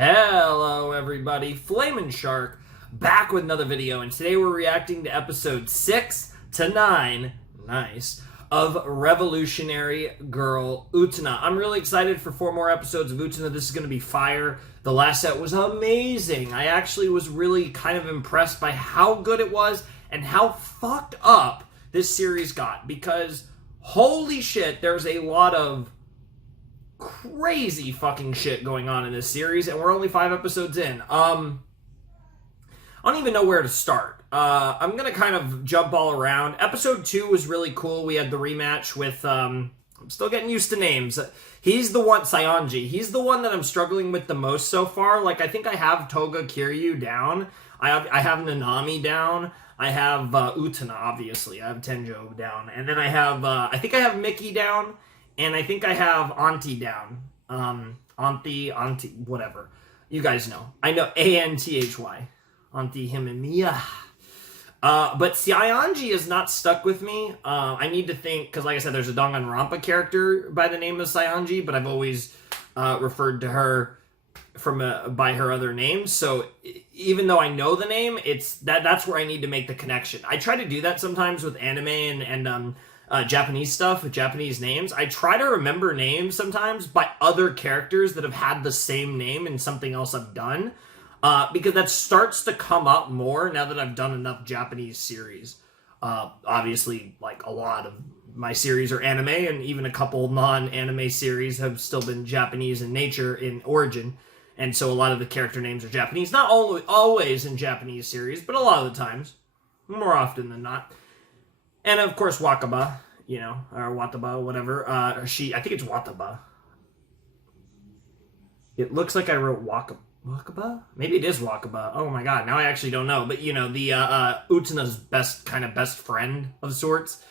Hello everybody, Flamin' Shark, back with another video, and today we're reacting to episode 6 to 9, nice, of Revolutionary Girl Utena. I'm really excited for 4 more episodes of Utena. This is going to be fire. The last set was amazing. I actually was really kind of impressed by how good it was and how fucked up this series got, because holy shit, there's a lot of crazy fucking shit going on in this series, and we're only 5 episodes in. I don't even know where to start. I'm gonna kind of jump all around. Episode 2 was really cool. We had the rematch with, I'm still getting used to names. He's the one, Saionji. He's the one that I'm struggling with the most so far. Like, I think I have Toga Kiryu down. I have Nanami down. I have Utena, obviously. I have Tenjo down. And then I have, I think I have Mickey down. And I think I have Auntie down. Auntie, whatever. You guys know. I know A-N-T-H-Y. Auntie, him, and Mia. But Saionji is not stuck with me. I need to think, because like I said, there's a Danganronpa character by the name of Saionji, but I've always referred to her by her other names. So even though I know the name, that's where I need to make the connection. I try to do that sometimes with anime and Japanese stuff with Japanese names. I try to remember names sometimes by other characters that have had the same name in something else I've done, because that starts to come up more now that I've done enough Japanese series. Obviously, like, a lot of my series are anime, and even a couple non-anime series have still been Japanese in nature, in origin, and so a lot of the character names are Japanese. Not always in Japanese series, but a lot of the times. More often than not. And of course, Wakaba, you know, or Wataba, whatever. I think it's Wataba. It looks like I wrote Wakaba? Maybe it is Wakaba. Oh my god, now I actually don't know. But, you know, the Utena's best friend of sorts.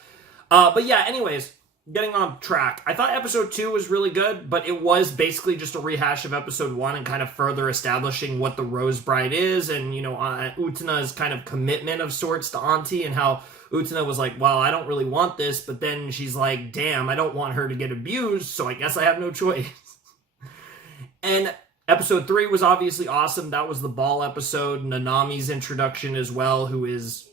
But yeah, anyways, getting on track. I thought episode 2 was really good, but it was basically just a rehash of episode 1 and kind of further establishing what the Rose Bride is, and, you know, Utena's kind of commitment of sorts to Auntie, and how Utena was like, well, I don't really want this, but then she's like, damn, I don't want her to get abused, so I guess I have no choice. And episode 3 was obviously awesome. That was the ball episode. Nanami's introduction as well, who is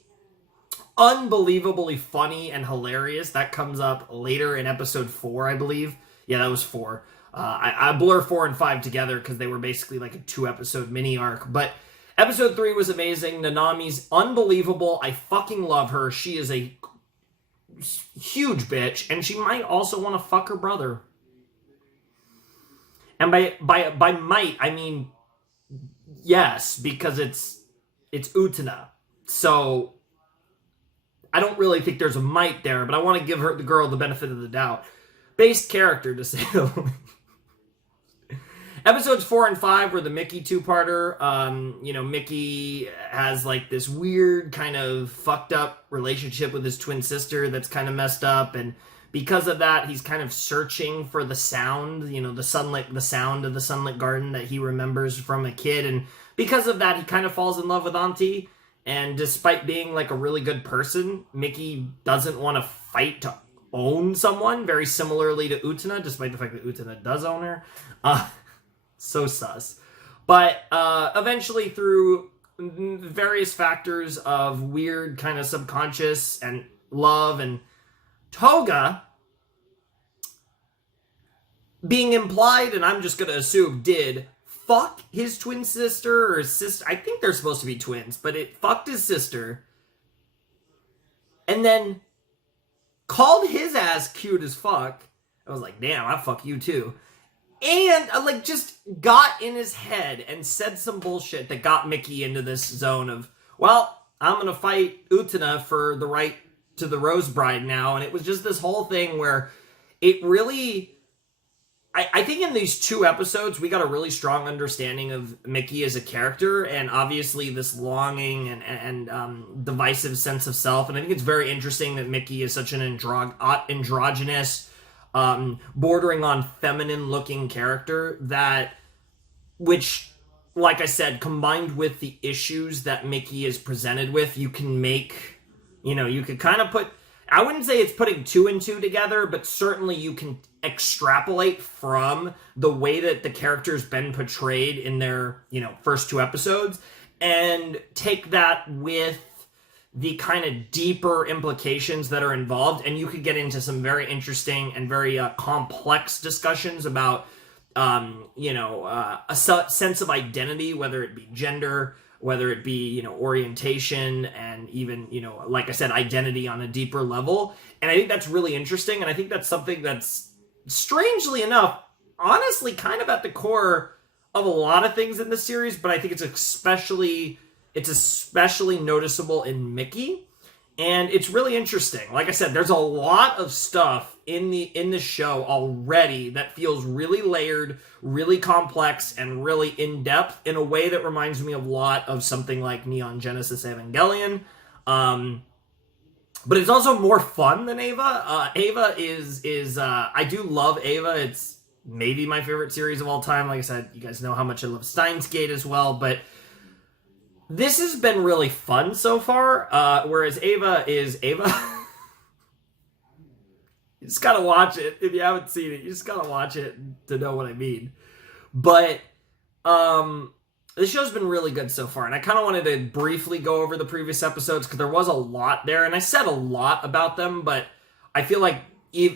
unbelievably funny and hilarious. That comes up later in episode 4, I believe. Yeah, that was 4. I blur 4 and 5 together because they were basically like a 2-episode mini arc, but episode 3 was amazing. Nanami's unbelievable. I fucking love her. She is a huge bitch, and she might also want to fuck her brother. And by might, I mean yes, because it's Utena. So I don't really think there's a might there, but I want to give the girl the benefit of the doubt. Based character, to say the least. Episodes 4 and 5 were the Mickey 2-parter. You know, Mickey has like this weird kind of fucked up relationship with his twin sister that's kind of messed up, and because of that, he's kind of searching for the sound, you know, the sound of the sunlit garden that he remembers from a kid, and because of that, he kind of falls in love with Auntie, and despite being like a really good person, Mickey doesn't want to fight to own someone, very similarly to Utena, despite the fact that Utena does own her. So sus. But eventually, through various factors of weird kind of subconscious and love, and Toga being implied, and I'm just going to assume did, fuck his twin sister or his sister. I think they're supposed to be twins, but it fucked his sister. And then called his ass cute as fuck. I was like, damn, I'd fuck you too. And, like, just got in his head and said some bullshit that got Mickey into this zone of, well, I'm going to fight Utena for the right to the Rose Bride now. And it was just this whole thing where it really, I think in these 2 episodes, we got a really strong understanding of Mickey as a character, and obviously this longing and divisive sense of self. And I think it's very interesting that Mickey is such an androgynous, bordering on feminine-looking character which, like I said, combined with the issues that Mickey is presented with, you can make, you know, you could kind of put, I wouldn't say it's putting 2 and 2 together, but certainly you can extrapolate from the way that the character's been portrayed in their, first 2 episodes and take that with the kind of deeper implications that are involved, and you could get into some very interesting and very complex discussions about, a sense of identity, whether it be gender, whether it be, orientation, and even, like I said, identity on a deeper level. And I think that's really interesting, and I think that's something that's, strangely enough, honestly kind of at the core of a lot of things in the series, but I think it's especially noticeable in Mickey, and it's really interesting. Like I said, there's a lot of stuff in the show already that feels really layered, really complex, and really in-depth in a way that reminds me a lot of something like Neon Genesis Evangelion. But it's also more fun than Eva. Eva is I do love Eva. It's maybe my favorite series of all time. Like I said, you guys know how much I love Steins Gate as well, but this has been really fun so far, whereas Eva is Eva. You just gotta watch it. If you haven't seen it, you just gotta watch it to know what I mean. But this show's been really good so far, and I kind of wanted to briefly go over the previous episodes because there was a lot there, and I said a lot about them, but I feel like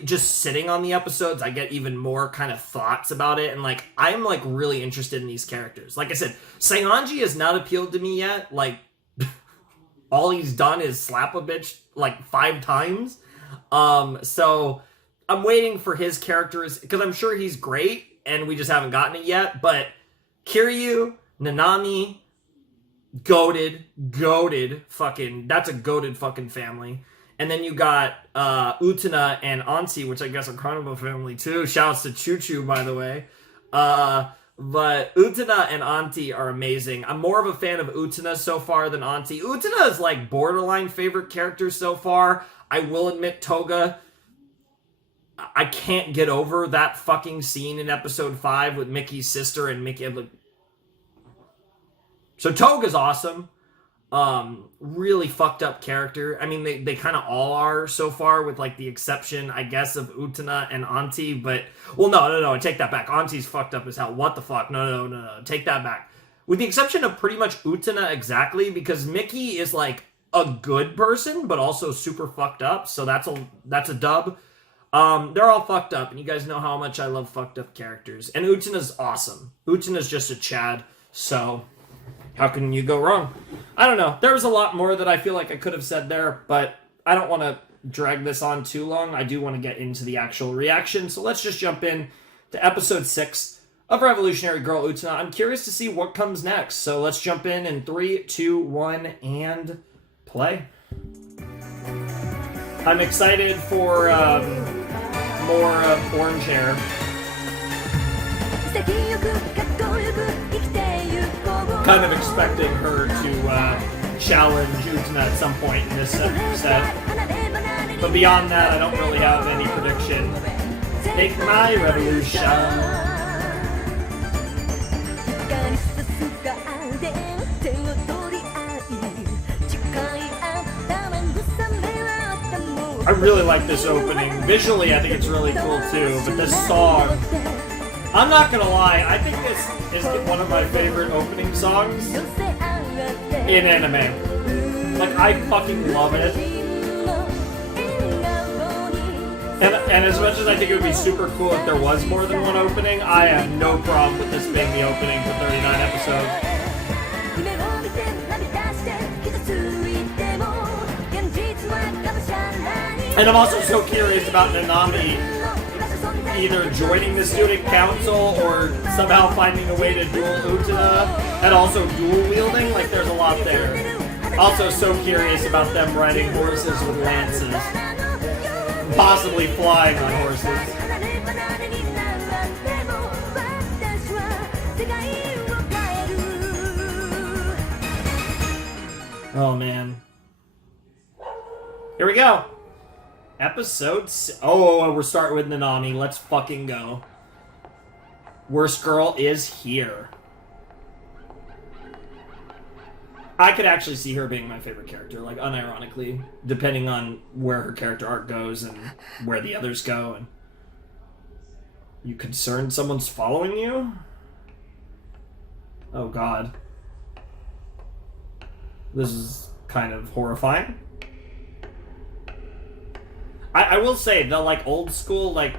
just sitting on the episodes, I get even more kind of thoughts about it, and I'm really interested in these characters. Like I said, Saionji has not appealed to me yet. All he's done is slap a bitch 5 times. So I'm waiting for his characters because I'm sure he's great, and we just haven't gotten it yet. But Kiryu, Nanami, goated fucking, that's a goated fucking family. And then you got Utena and Auntie, which I guess are kind of a family too. Shouts to Choo Choo, by the way. But Utena and Auntie are amazing. I'm more of a fan of Utena so far than Auntie. Utena is borderline favorite character so far. I will admit, Toga, I can't get over that fucking scene in episode 5 with Mickey's sister and Mickey. So Toga's awesome. Really fucked up character. I mean, they kind of all are so far, with the exception, I guess, of Utena and Auntie. But no, take that back. Auntie's fucked up as hell. What the fuck? No, take that back. With the exception of pretty much Utena, exactly, because Mickey is a good person, but also super fucked up. So that's a dub. They're all fucked up, and you guys know how much I love fucked up characters. And Utena's awesome. Utena's just a Chad, so how can you go wrong? I don't know. There was a lot more that I feel like I could have said there, but I don't want to drag this on too long. I do want to get into the actual reaction, so let's just jump in to episode 6 of Revolutionary Girl Utena. I'm curious to see what comes next, so let's jump in 3, 2, 1, and play. I'm excited for more orange hair. Kind of expecting her to challenge Utena at some point in this set. But beyond that, I don't really have any prediction. Take my revolution. I really like this opening. Visually, I think it's really cool too, but this song, I'm not gonna lie, I think this is one of my favorite opening songs in anime. I fucking love it. And as much as I think it would be super cool if there was more than one opening, I have no problem with this being the opening for 39 episodes. And I'm also so curious about Nanami either joining the student council or somehow finding a way to duel Utena and also dual wielding. There's a lot there. Also so curious about them riding horses with lances. Possibly flying on horses. Oh man. Here we go. Oh, we're starting with Nanami. Let's fucking go. Worst girl is here. I could actually see her being my favorite character, unironically, depending on where her character arc goes and where the others go. And You concerned someone's following you? Oh god. This is kind of horrifying. I will say, the, like, old school, like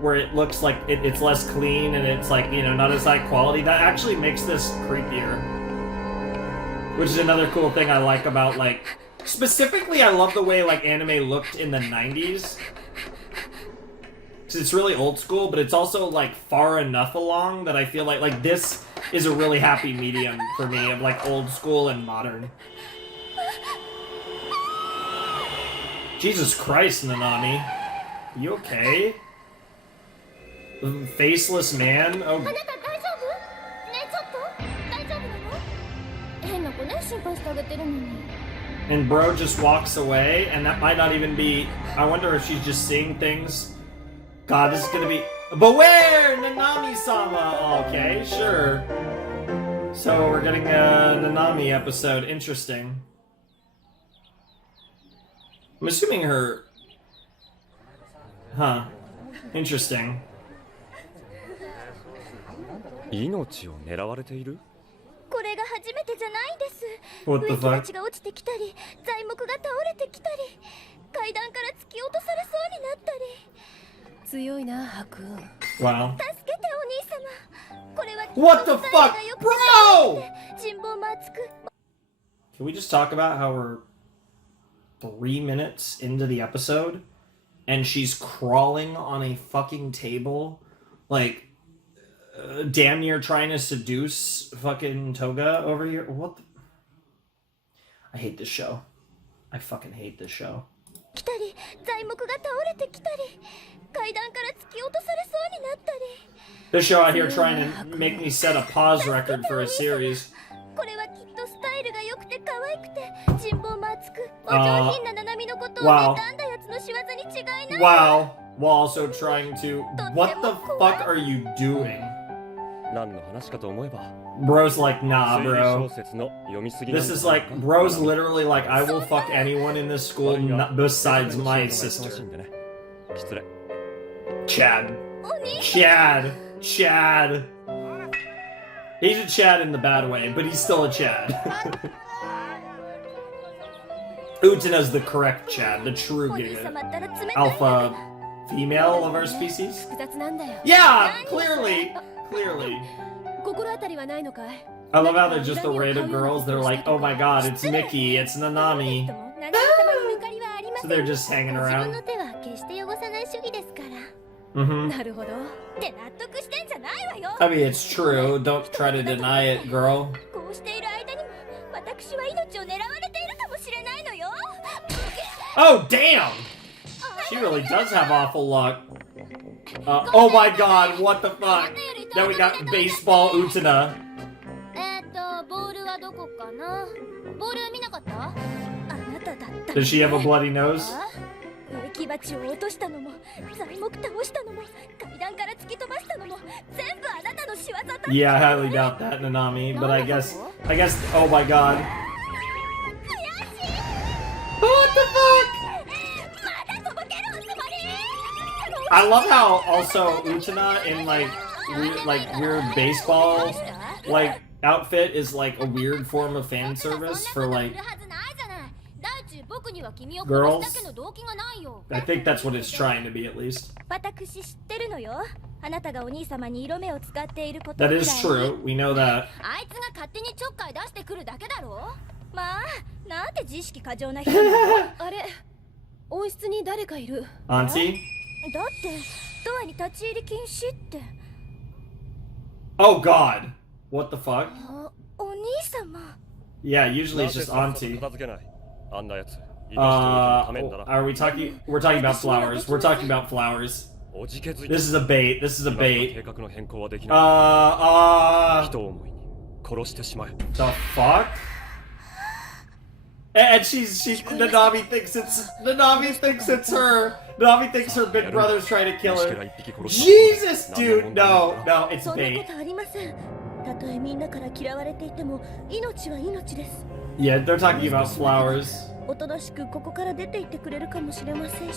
where it looks like it's less clean and it's, like, you know, not as high quality, that actually makes this creepier. Which is another cool thing I like about, like... Specifically, I love the way, like, anime looked in the 90s. Because it's really old school, but it's also, like, far enough along that I feel like this is a really happy medium for me of, like, old school and modern. Jesus Christ, Nanami. You okay? Faceless man? Oh. And bro just walks away, and that might not even be... I wonder if she's just seeing things. God, this is gonna be... Beware, Nanami-sama! Okay, sure. So we're getting a Nanami episode. Interesting. I'm assuming her... Huh. Interesting. 命を狙われている? これが初めてじゃないです。 What the 植木 fuck? たちが落ちてきたり、材木が倒れてきたり、階段から突き落とされそうになったり。強いな、ハク。Wow. 助けてお兄様。これは What the fuck? Bro! 人望も厚く。 Can we just talk about how we're 3 minutes into the episode and she's crawling on a fucking table, like, damn near trying to seduce fucking Toga over here? What the... I hate this show. I fucking hate this show. 来たり、材木が倒れてきたり、階段から突き落とされそうになったり。 This show out here trying to make me set a pause record for a series. これはきっとスタイルが良くて可愛くて人望も厚くお上品な七海のことを妬んだやつの仕業に違いない。 Wow. While also trying to... What the fuck are you doing? 何の話かと思えば Bro's like, nah, bro. 小説の読みすぎ This is like, bro's literally like, I will fuck anyone in this school besides my sister. 失礼 Chad. Chad. Chad. He's a Chad in the bad way, but he's still a Chad. Utena's the correct Chad, the true alpha female of our species. Yeah, clearly. Clearly. I love how they're just a random girls. They're like, oh my god, it's Mickey, it's Nanami. So they're just hanging around. Mm-hmm. I mean, it's true. Don't try to deny it, girl. Oh, damn! She really does have awful luck. Oh my god, what the fuck? Now we got baseball Utena. Does she have a bloody nose? Yeah, I highly doubt that, Nanami, but I guess, oh my god. What the fuck? I love how also Utena in like weird baseball like outfit is like a weird form of fan service for like girls. I think that's what it's trying to be at least. That is true. We know that. Auntie? Oh god. What the fuck? Yeah, usually it's just auntie. Are we talking? We're talking about flowers. We're talking about flowers. This is a bait. This is a bait. The fuck? And Nanami thinks it's her. Nanami thinks her big brother's trying to kill her. Jesus, dude, no, it's bait. Yeah, they're talking about flowers.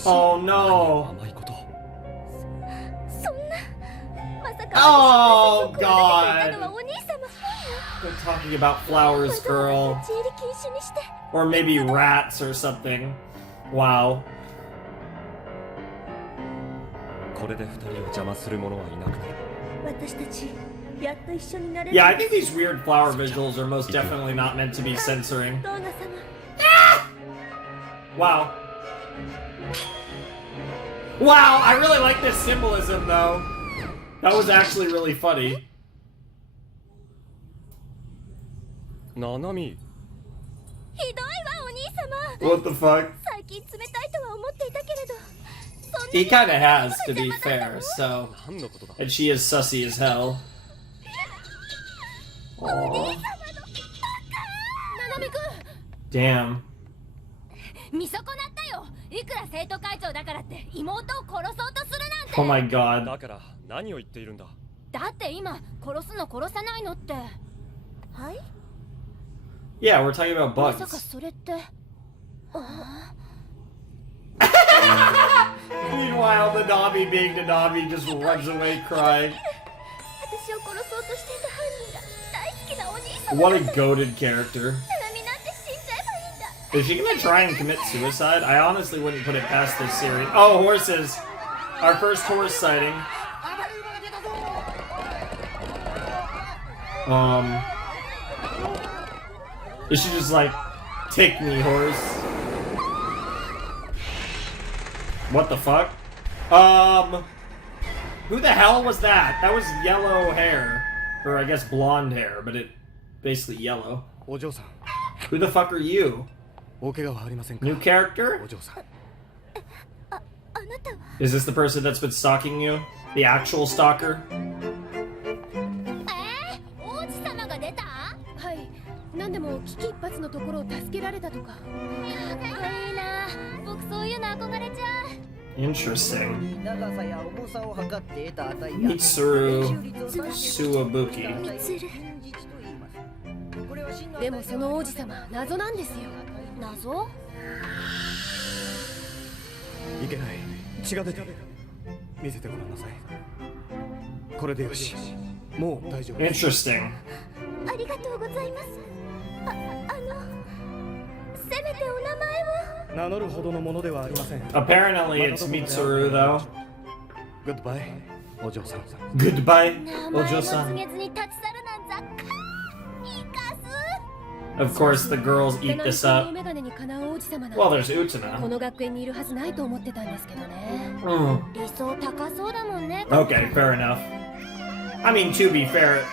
Oh no. Oh God! They're talking about flowers, girl. Or maybe rats or something. Wow. これで二人を邪魔する者はいなくなる。 Yeah, I think these weird flower visuals are most definitely not meant to be censoring. Wow. Wow, I really like this symbolism though. That was actually really funny. Nanami. What the fuck? He kinda has, to be fair, so... And she is sussy as hell. Aww. Damn. Oh my god. だから何を言っているんだ。だって今殺すの殺さないのってはい Yeah, we're talking about まさか bugs. それって Meanwhile, Nanami being Nanami just runs away crying. 私を殺そうとしていた犯人が大好きなお兄様 What a goated character. ナナミなんて死んじゃえばいいんだ Is she gonna try and commit suicide? I honestly wouldn't put it past this series. Oh, horses! Our first horse sighting. Is she just like, take me, horse? What the fuck? Who the hell was that? That was yellow hair. Or I guess blonde hair, but it basically yellow. お嬢さん、 Who the fuck are you? お怪我はありませんか。 New character? お嬢さん。あなたは Is this the person that's been stalking you? The actual stalker? 王子様が出たはい何でも危機一髪のところを助けられたとかかっこいいな僕そういうの憧れちゃう Interesting. 長さや重さを測って得た値や Mitsuru Suwabuki. でもその王子様謎なんですよ謎いけない。血が出てる。見せてごらんなさい。これでよし。もう大丈夫。 Interesting. ありがとうございますせめてお名前を名乗るほどのものではありません。 Apparently it's Mitsuru though. グッドバイ、お嬢さん。 Goodbye, 名前も Ojo-san. 告げずに立ち去るなんざかいかす Of course the girls eat this up. メガネにかなう王子様なんて Well, there's こ Utena. の学園にいるはずないと思ってたんですけどね Mm. 理想高そうだもんね Okay, fair enough. I mean, to be fair...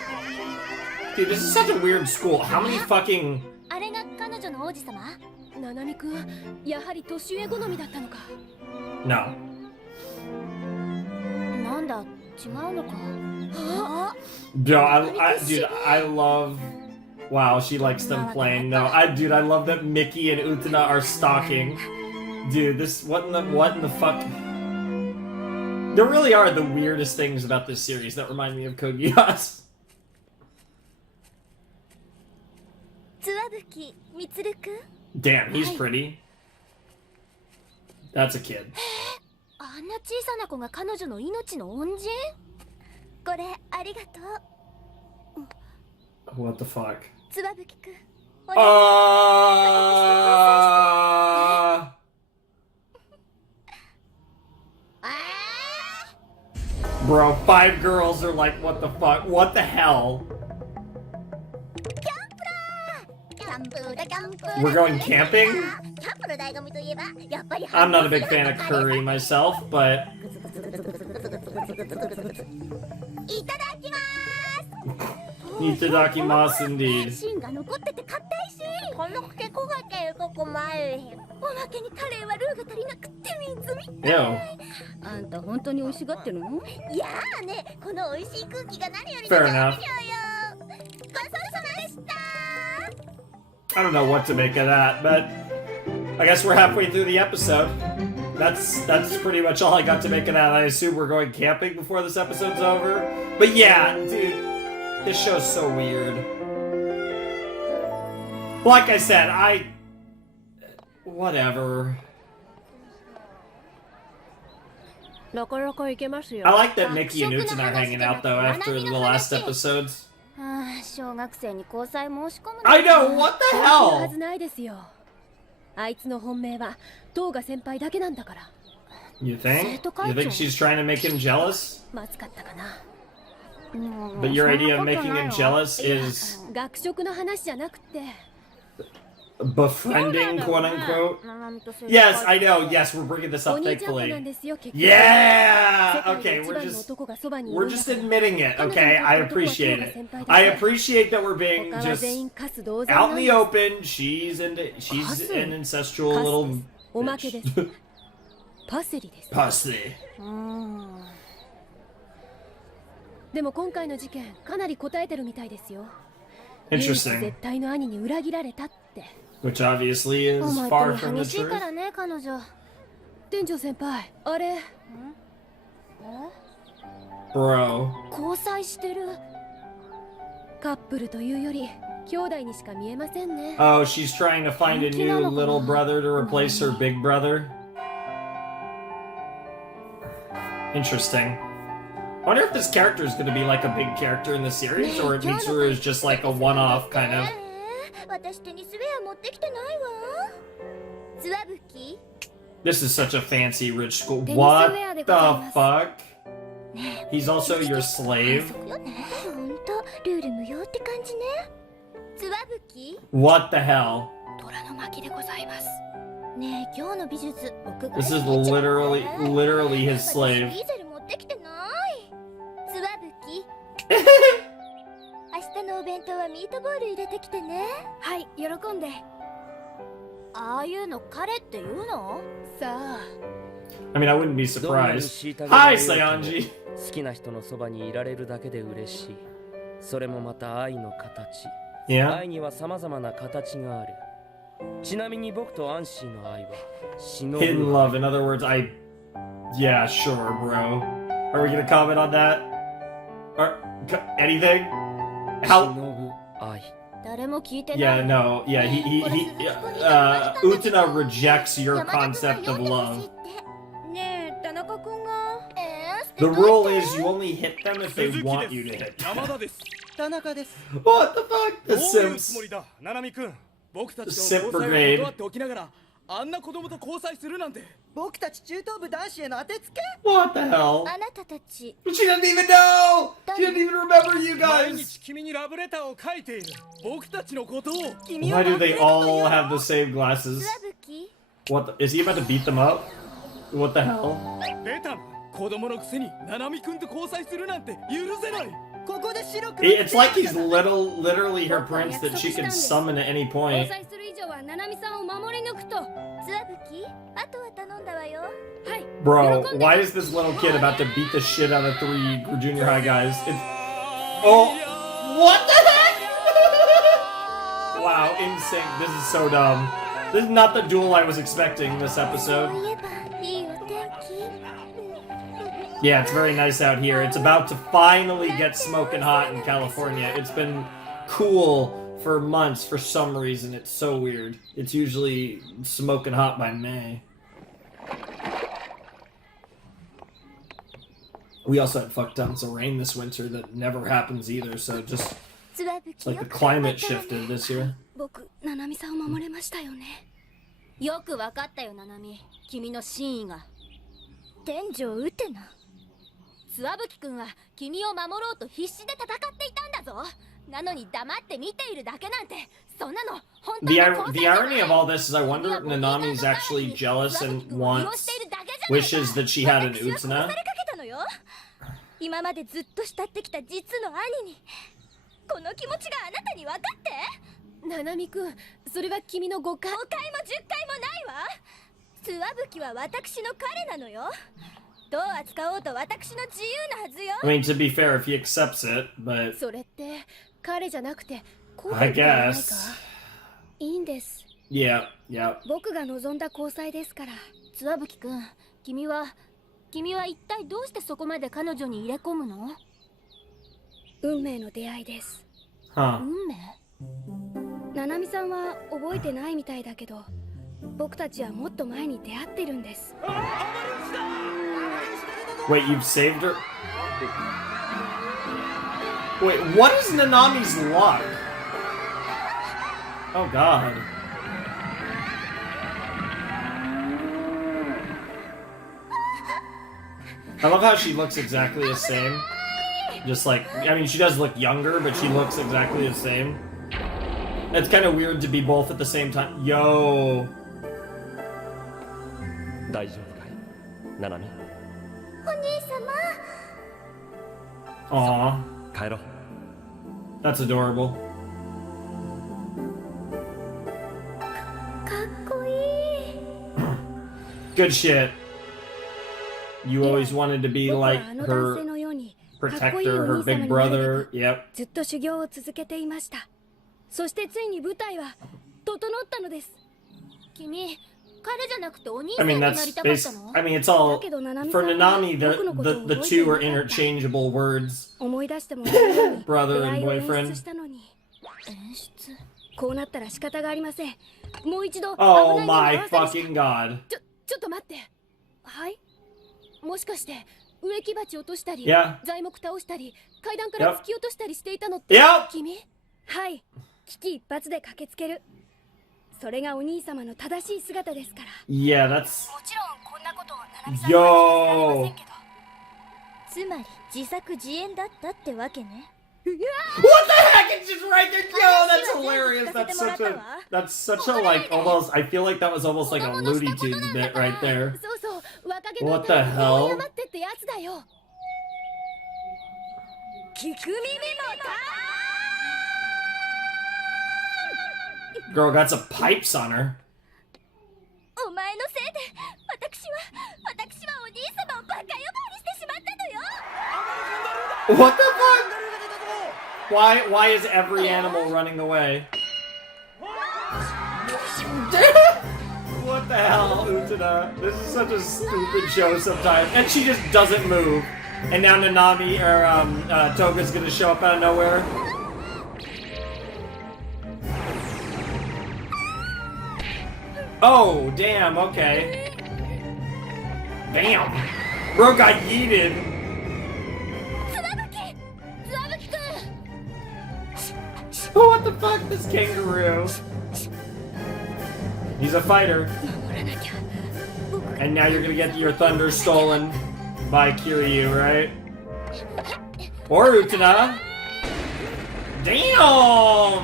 Dude, this is such a weird school. How many fucking... あれが彼女の王子様ナナミくんやはり年上好みだったのか No. なんだ違うのかあ Dude, I love... Wow, she likes them playing. No, dude, I love that Mickey and Utena are stalking. Dude, this... What in the fuck... There really are the weirdest things about this series that remind me of Code Geass. つわぶきみつるくん Damn, he's pretty. That's a kid. あんな小さな子が彼女の命の恩人これありがとう What the fuck? つわぶきくん Bro, 5 girls are like, what the fuck? What the hell? We're going camping? I'm not a big fan of curry myself, but... Itadakimasu indeed. 芯が残ってて硬いしこのけこがけここ前おまけにカレーはルーが足りなくって水みたい Ew. あんた本当に美味しがってるのいやーねこの美味しい空気が何よりの Fair 調味料 enough. よごちそうさまでした I don't know what to make of that, but I guess we're halfway through the episode. That's pretty much all I got to make of that. I assume we're going camping before this episode's over. But yeah, dude, this show's so weird. Like I said, whatever. なかなかいけますよ。 I like that Mickey and Utena are hanging out though after the last episodes. 小学生に交際申し込む I know, what the は hell? ずないですよ。あいつの本命はトーガ先輩だけなんだから。 You think? You think she's trying to make him jealous? まずかったかな。 But your idea of making him jealous is 学食の話じゃなくて。 befriending, quote unquote? Yes, I know. Yes, we're bringing this お up 兄ちゃん子なん thankfully. ですよ、結局。 Yeah! 世界 Okay, で一 we're 番の just 男がそばにい we're るんだ just から。 admitting it. Okay, I appreciate it. I appreciate that we're being 他は just 全員カス同然 out な in ん the です。 open. She's an incestual little おまけです。 bitch. パセリです。 Pussy. でも今回の事件かなり答えてるみたいですよ。 Interesting. 絶対の兄に裏切られたって。 Which obviously is far from the 激しいか truth. らね、彼女。店長先輩、あれ Bro. 交際してる。カップルというより兄弟にしか見えませんね。 Oh, she's trying to find a new little brother to replace her big brother. Interesting. I wonder if this character is going to be like a big character in the series, or if Mitsuru is just like a one-off kind of. 私テニスウェア持ってきてないわ。ツワブキ。 This is such a fancy rich school. What the fuck? He's also your slave? ほんとルール無用って感じね。ツワブキ。 What the hell? 虎の巻でございます。ねえ、今日の美術僕が。 This is literally his slave. ディーゼル持ってきてない。ツワブキ。明日のお弁当はミートボール入れてきてね。はい、喜んで。ああいうの彼って言うの？さあ。 I mean, I wouldn't be surprised. Hi, Sayanji. 好きな人のそばにいられるだけで嬉しい。それもまた愛の形。 Yeah. 愛には様々な形がある。ちなみに僕とアンシーの愛は忍ぶ。 Hidden love. In other words, Yeah, sure, bro. Are we gonna comment on that? Or anything? 忍 How? ぶ愛。 誰も聞いてない。 Yeah, no. Yeah, Utena rejects your concept of love. ねえ、田中君が。The rule is you only hit them if they want you to hit them. 山田です。田中です。 What the fuck? The どういうつ Sims. もりだ、ナナミ君。僕たち Simp と交際 brigade を断っておきながら、あんな子供と交際するなんて。僕たち中等部男子への当てつけ。 What the hell? あなたたち。 She doesn't even know! She doesn't even remember you 毎 guys! 日君にラブレターを書いている。僕たちのことを。 Why do they all have the same glasses? ツワブキ。 What the, is he about to beat them up? What the hell? ベタな子供のくせにナナミ君と交際するなんて許せない。ここで白く。 It's like he's literally her prince that she can summon at any 交 point. 際する以上はナナミさんを守り抜くと。ツワブキ、あとは頼んだわよ。はい。 Bro, why is this little kid about to beat the shit out of 3 junior high guys? Oh, what the heck? Wow, insane. This is so dumb. This is not the duel I was expecting this episode. そういえばいいお天気。 Yeah, it's very nice out here. It's about to finally get smoking hot in California. It's been cool for months for some reason. It's so weird. It's usually smoking hot by May. We also had fuck tons of rain this winter that never happens either, so just ツワブ it's キ like the climate shifted this year. 僕、ナナミさんを守れましたよね。よくわかったよ、ナナミ。君の真意が。天井ウテナ。ツワブキ君は君を守ろうと必死で戦っていたんだぞ。なのに黙って見ているだけなんて、そんなの本当 The の irony of all this is I wonder if Nanami's actually jealous and wants, wishes that she had an Utena. 今までずっと慕ってきた実の兄にこの気持ちがあなたに分かってナナミ君、それは君の誤解。5回も10回もないわ。ツワブキは私の彼なのよ。どう扱おうと私の自由なはずよ。 I mean, to be fair, if he accepts it, but それって彼じゃなくて I guess. いいんです。 Yeah, yeah. 僕が望んだ交際ですから。ツワブキ君、君は一体どうしてそこまで彼女に入れ込むの？運命の出会いです。Huh. 運命？ナナミさんは覚えてないみたいだけど、僕たちはもっと前に出会ってるんです。Wait, you've saved her? Wait, what is Nanami's luck? Oh god. I love how she looks exactly the same. Just like, I mean, she does look younger, but she looks exactly the same. It's kind of weird to be both at the same time. Yo. 大丈夫かいナナミ Aw, 帰ろう that's adorable. かっこいい Good shit. You always wanted to be like her protector, her big brother. Yep. ずっと修行を続けていました。そしてついに舞台は整ったのです。君、彼じゃなくてお兄さ I んに mean, な that's りたかったの？ I mean, it's all for Nanami. The two are interchangeable words. 思い出してもらうように Brother 出 and 会いを演 boyfriend. 出したのに。演出？こうなったら仕方がありません。もう一度危 Oh ない目 my に遭わせる fucking god. ちょっと待って。はい？もしかして植木鉢落としたり、 Yeah. 材木倒したり、階段から突き落としたりしていたのって Yep. 君？はい。危機一髪で駆けつける。それがお兄様の正しい姿ですから。 Yeah, that's. もちろんこんなことを七海さんには聞かせられませんけど。つまり自作自演だったってわけね。 What the heck? It's just right there. Yo, that's hilarious. That's such a like almost. I feel like that was almost like a Looney Tunes bit right there. そうそう。若気の What the 至り hell? 謝ってってやつだよ。聞く耳も Girl got some pipes on her. お前のせいで私はお兄様をバカ呼ばわりしてしまったのよ。 What the fuck? Why is every animal running away? What the hell, Utena? This is such a stupid show sometimes. And she just doesn't move. And now Nanami or Toga's gonna show up out of nowhere. Oh, damn, okay. Damn. Bro got yeeted. What the fuck, this kangaroo? He's a fighter. And now you're gonna get your thunder stolen by Kiryu, right? Or Utena. Damn!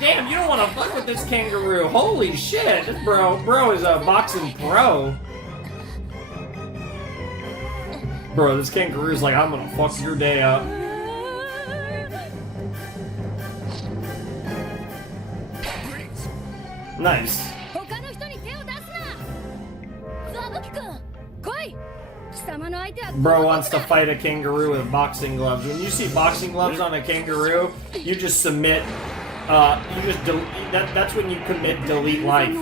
Damn, you don't want to fuck with this kangaroo. Holy shit, this bro is a boxing pro. Bro, this kangaroo's like, I'm gonna fuck your day up. Nice. Bro wants to fight a kangaroo with boxing gloves. When you see boxing gloves on a kangaroo, you just submit. You just delete. That's when you commit delete life.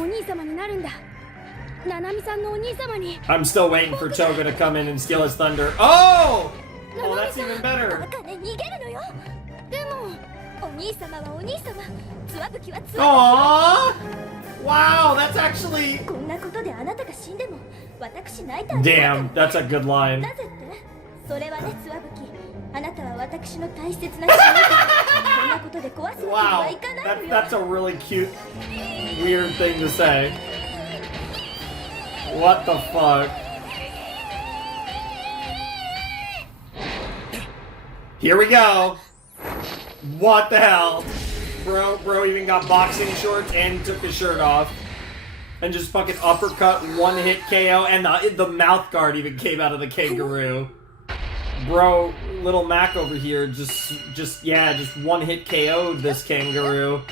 I'm still waiting for Toga to come in and steal his thunder. Oh! Oh, that's even better. Aww! Wow, that's actually... Damn, that's a good line. Wow, that's a really cute, weird thing to say. What the fuck? Here we go. What the hell? Bro even got boxing shorts and took his shirt off. And just fucking uppercut, one hit KO, and the mouth guard even came out of the kangaroo. Bro, little Mac over here just one hit KO'd this kangaroo.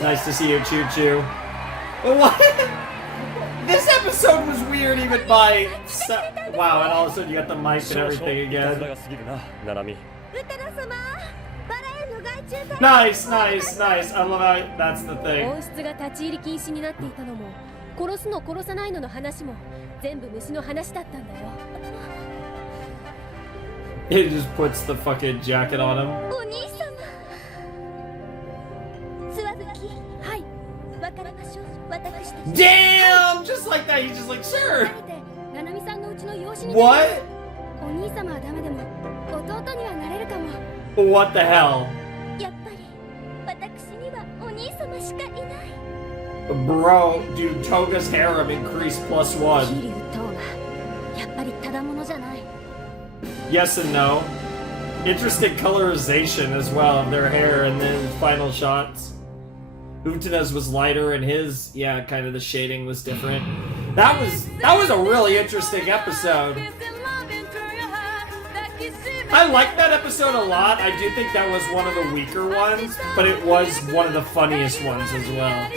Nice to see you, Choo Choo. What? This episode was weird even by... Wow, and all of a sudden you got the mic and everything again. Nice. I love how that's the thing. It just puts the fucking jacket on him. Damn! Just like that, he's just like, sure! What? What the hell? やっぱり私にはお兄様しかいない。 Bro, dude, Toga's harem increased +1. 桐生トガ、やっぱりただものじゃない。 Yes and no. Interesting colorization as well of their hair in the final shots. Utena's was lighter and his, yeah, kind of the shading was different. That was a really interesting episode. I like that episode a lot. I do think that was one of the weaker ones, but it was one of the funniest ones as well.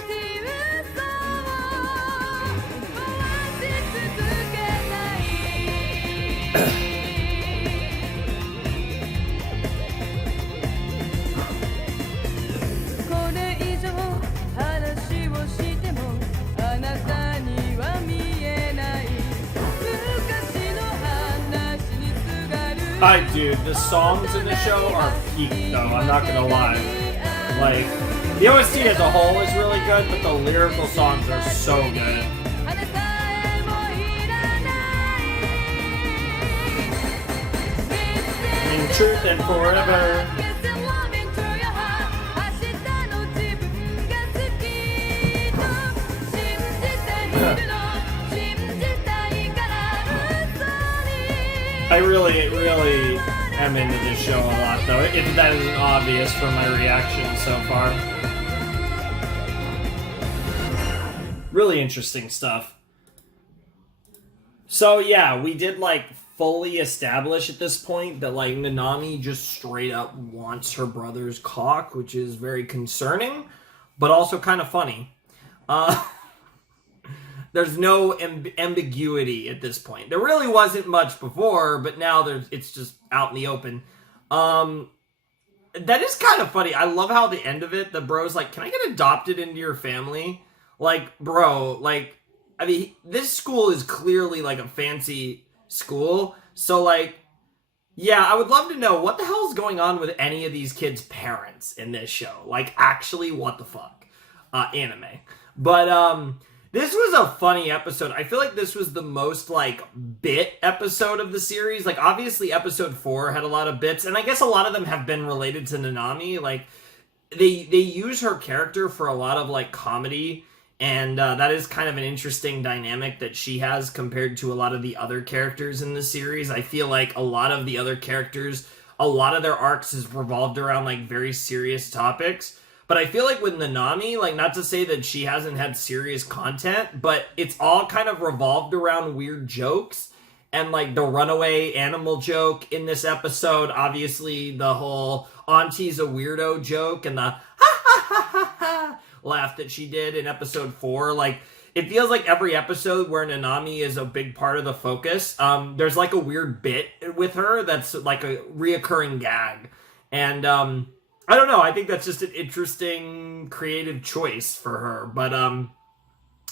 Dude, the songs in the show are peak though, I'm not gonna lie. Like, the OST as a whole is really good, but the lyrical songs are so good. In truth and forever. I really am into this show a lot, though, if that isn't obvious from my reaction so far. Really interesting stuff. So, yeah, we did, like, fully establish at this point that, like, Nanami just straight up wants her brother's cock, which is very concerning, but also kind of funny. There's no ambiguity at this point. There really wasn't much before, but now it's just out in the open. That is kind of funny. I love how the end of it, the bro's like, can I get adopted into your family? Like, bro, like, I mean, this school is clearly like a fancy school. So, like, yeah, I would love to know what the hell is going on with any of these kids' parents in this show. Like, actually, what the fuck? Anime. But, this was a funny episode. I feel like this was the most, like, bit episode of the series. Like, obviously, episode 4 had a lot of bits, and I guess a lot of them have been related to Nanami. Like, they use her character for a lot of, like, comedy, and that is kind of an interesting dynamic that she has compared to a lot of the other characters in the series. I feel like a lot of the other characters, a lot of their arcs is revolved around, like, very serious topics. But I feel like with Nanami, like, not to say that she hasn't had serious content, but it's all kind of revolved around weird jokes. And, like, the runaway animal joke in this episode, obviously the whole auntie's a weirdo joke, and the ha ha ha ha ha laugh that she did in episode 4. Like, it feels like every episode where Nanami is a big part of the focus, there's, like, a weird bit with her that's, like, a reoccurring gag. And, I don't know, I think that's just an interesting creative choice for her, but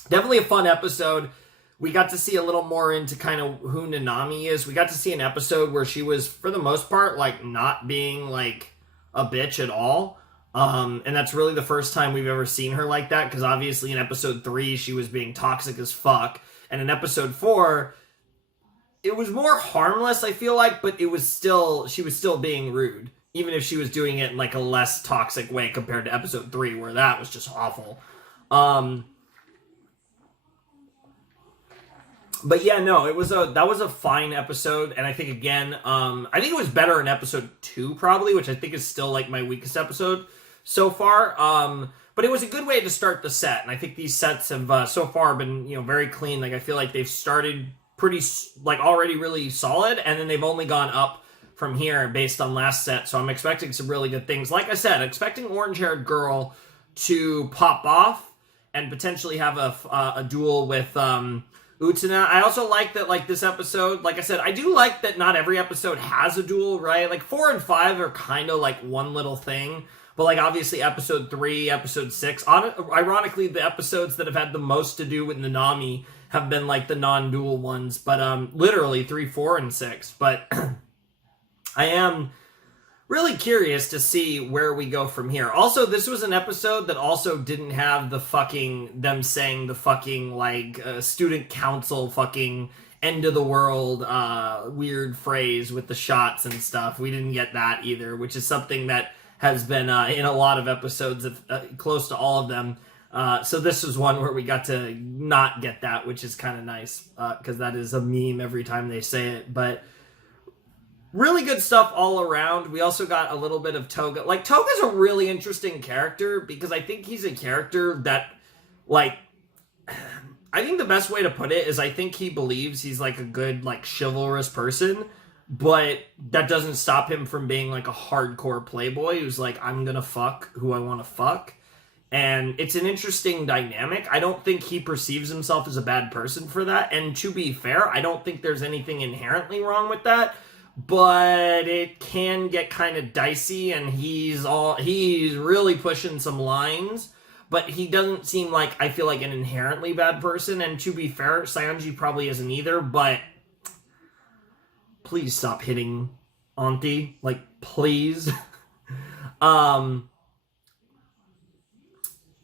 definitely a fun episode. We got to see a little more into kind of who Nanami is. We got to see an episode where she was, for the most part, like, not being, like, a bitch at all, and that's really the first time we've ever seen her like that, because obviously in episode 3 she was being toxic as fuck, and in episode 4 it was more harmless, I feel like, but she was still being rude. Even if she was doing it in, like, a less toxic way compared to episode 3, where that was just awful. But yeah, no, that was a fine episode, and I think, again, I think it was better in episode 2, probably, which I think is still, like, my weakest episode so far. But it was a good way to start the set, and I think these sets have, so far, been, you know, very clean. Like, I feel like they've started pretty, like, already really solid, and then they've only gone up from here based on last set, so I'm expecting some really good things. Like I said, expecting orange-haired girl to pop off and potentially have a duel with Utena. I also like that, like, this episode, like I said, I do like that not every episode has a duel, right? Like, 4 and 5 are kind of like one little thing, but, like, obviously episode 3, episode 6, ironically, the episodes that have had the most to do with Nanami have been, like, the non-duel ones, but literally 3, 4, and 6, but I am really curious to see where we go from here. Also, this was an episode that also didn't have the fucking, them saying the fucking, like, student council fucking end of the world weird phrase with the shots and stuff. We didn't get that either, which is something that has been in a lot of episodes, of, close to all of them. So this was one where we got to not get that, which is kind of nice, because that is a meme every time they say it. But really good stuff all around. We also got a little bit of Toga. Like, Toga's a really interesting character, because I think he's a character that, like, I think the best way to put it is I think he believes he's, like, a good, like, chivalrous person, but that doesn't stop him from being, like, a hardcore playboy who's like, I'm gonna fuck who I want to fuck. And it's an interesting dynamic. I don't think he perceives himself as a bad person for that. And to be fair, I don't think there's anything inherently wrong with that. But it can get kind of dicey, and he's really pushing some lines. But he doesn't seem like, I feel like, an inherently bad person. And to be fair, Saionji probably isn't either. But please stop hitting Auntie. Like, please.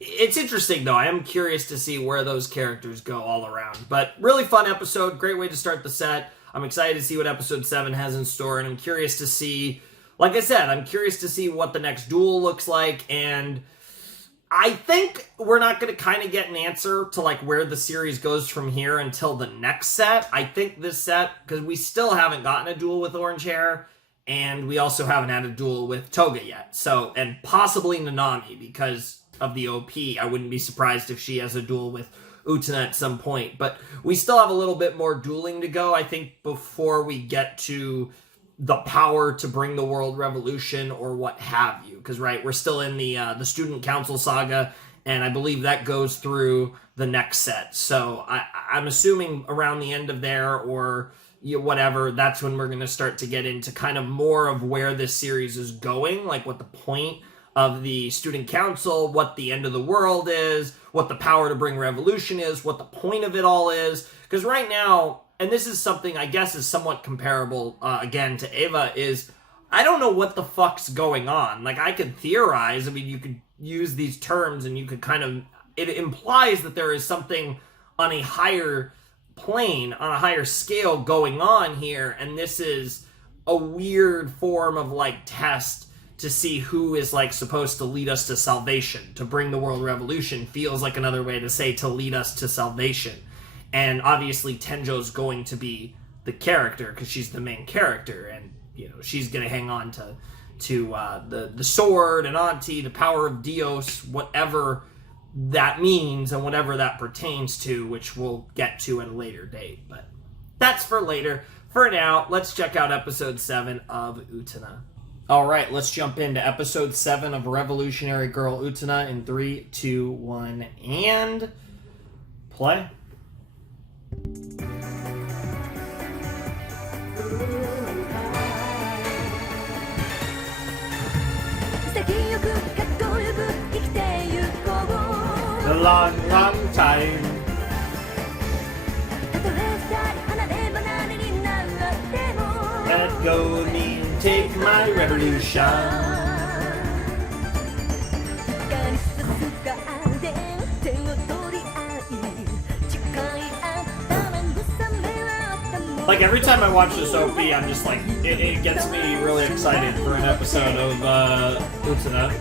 It's interesting, though. I am curious to see where those characters go all around. But really fun episode. Great way to start the set. I'm excited to see what episode 7 has in store. And I'm curious to see, like I said, I'm curious to see what the next duel looks like. And I think we're not going to kind of get an answer to, like, where the series goes from here until the next set. I think this set, because we still haven't gotten a duel with Orange Hair. And we also haven't had a duel with Toga yet. So, and possibly Nanami, because of the OP. I wouldn't be surprised if she has a duel with Utena at some point. But we still have a little bit more dueling to go, I think, before we get to the power to bring the world revolution or what have you. Because, right, we're still in the student council saga, and I believe that goes through the next set. So I'm assuming around the end of there, or whatever, that's when we're going to start to get into kind of more of where this series is going, like what the point of the student council, what the end of the world is, what the power to bring revolution is, what the point of it all is. Because right now, and this is something I guess is somewhat comparable, again, to Eva, is I don't know what the fuck's going on. Like, I could theorize, I mean, you could use these terms and you could kind of, it implies that there is something on a higher plane, on a higher scale going on here, and this is a weird form of, like, test to see who is, like, supposed to lead us to salvation. To bring the world revolution feels like another way to say to lead us to salvation. And obviously Tenjo's going to be the character, because she's the main character, and, you know, she's going to hang on to the sword and Auntie, the power of Dios, whatever that means and whatever that pertains to, which we'll get to at a later date. But that's for later. For now, let's check out episode 7 of Utena. Alright, let's jump into episode 7 of Revolutionary Girl Utena in 3, 2, 1, and play. A long, long time. Let go of me and take my revolution. Like, every time I watch this OP, I'm just like, it gets me really excited for an episode of Utena.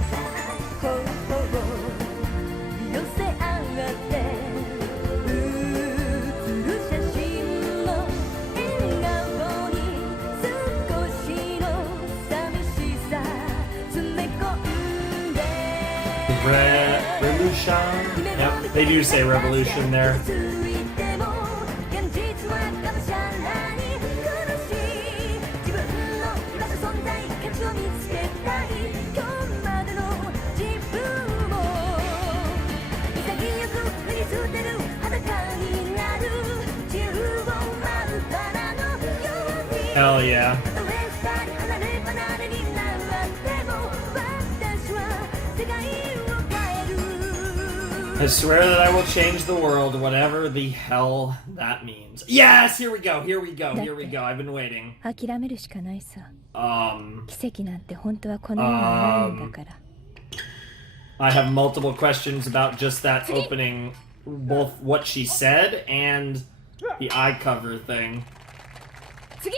Revolution. Yep, they do say revolution there. Hell yeah. I swear that I will change the world, whatever the hell that means. Yes! Here we go, here we go, here we go. I've been waiting. I have multiple questions about just that opening, both what she said and The eye cover thing. 次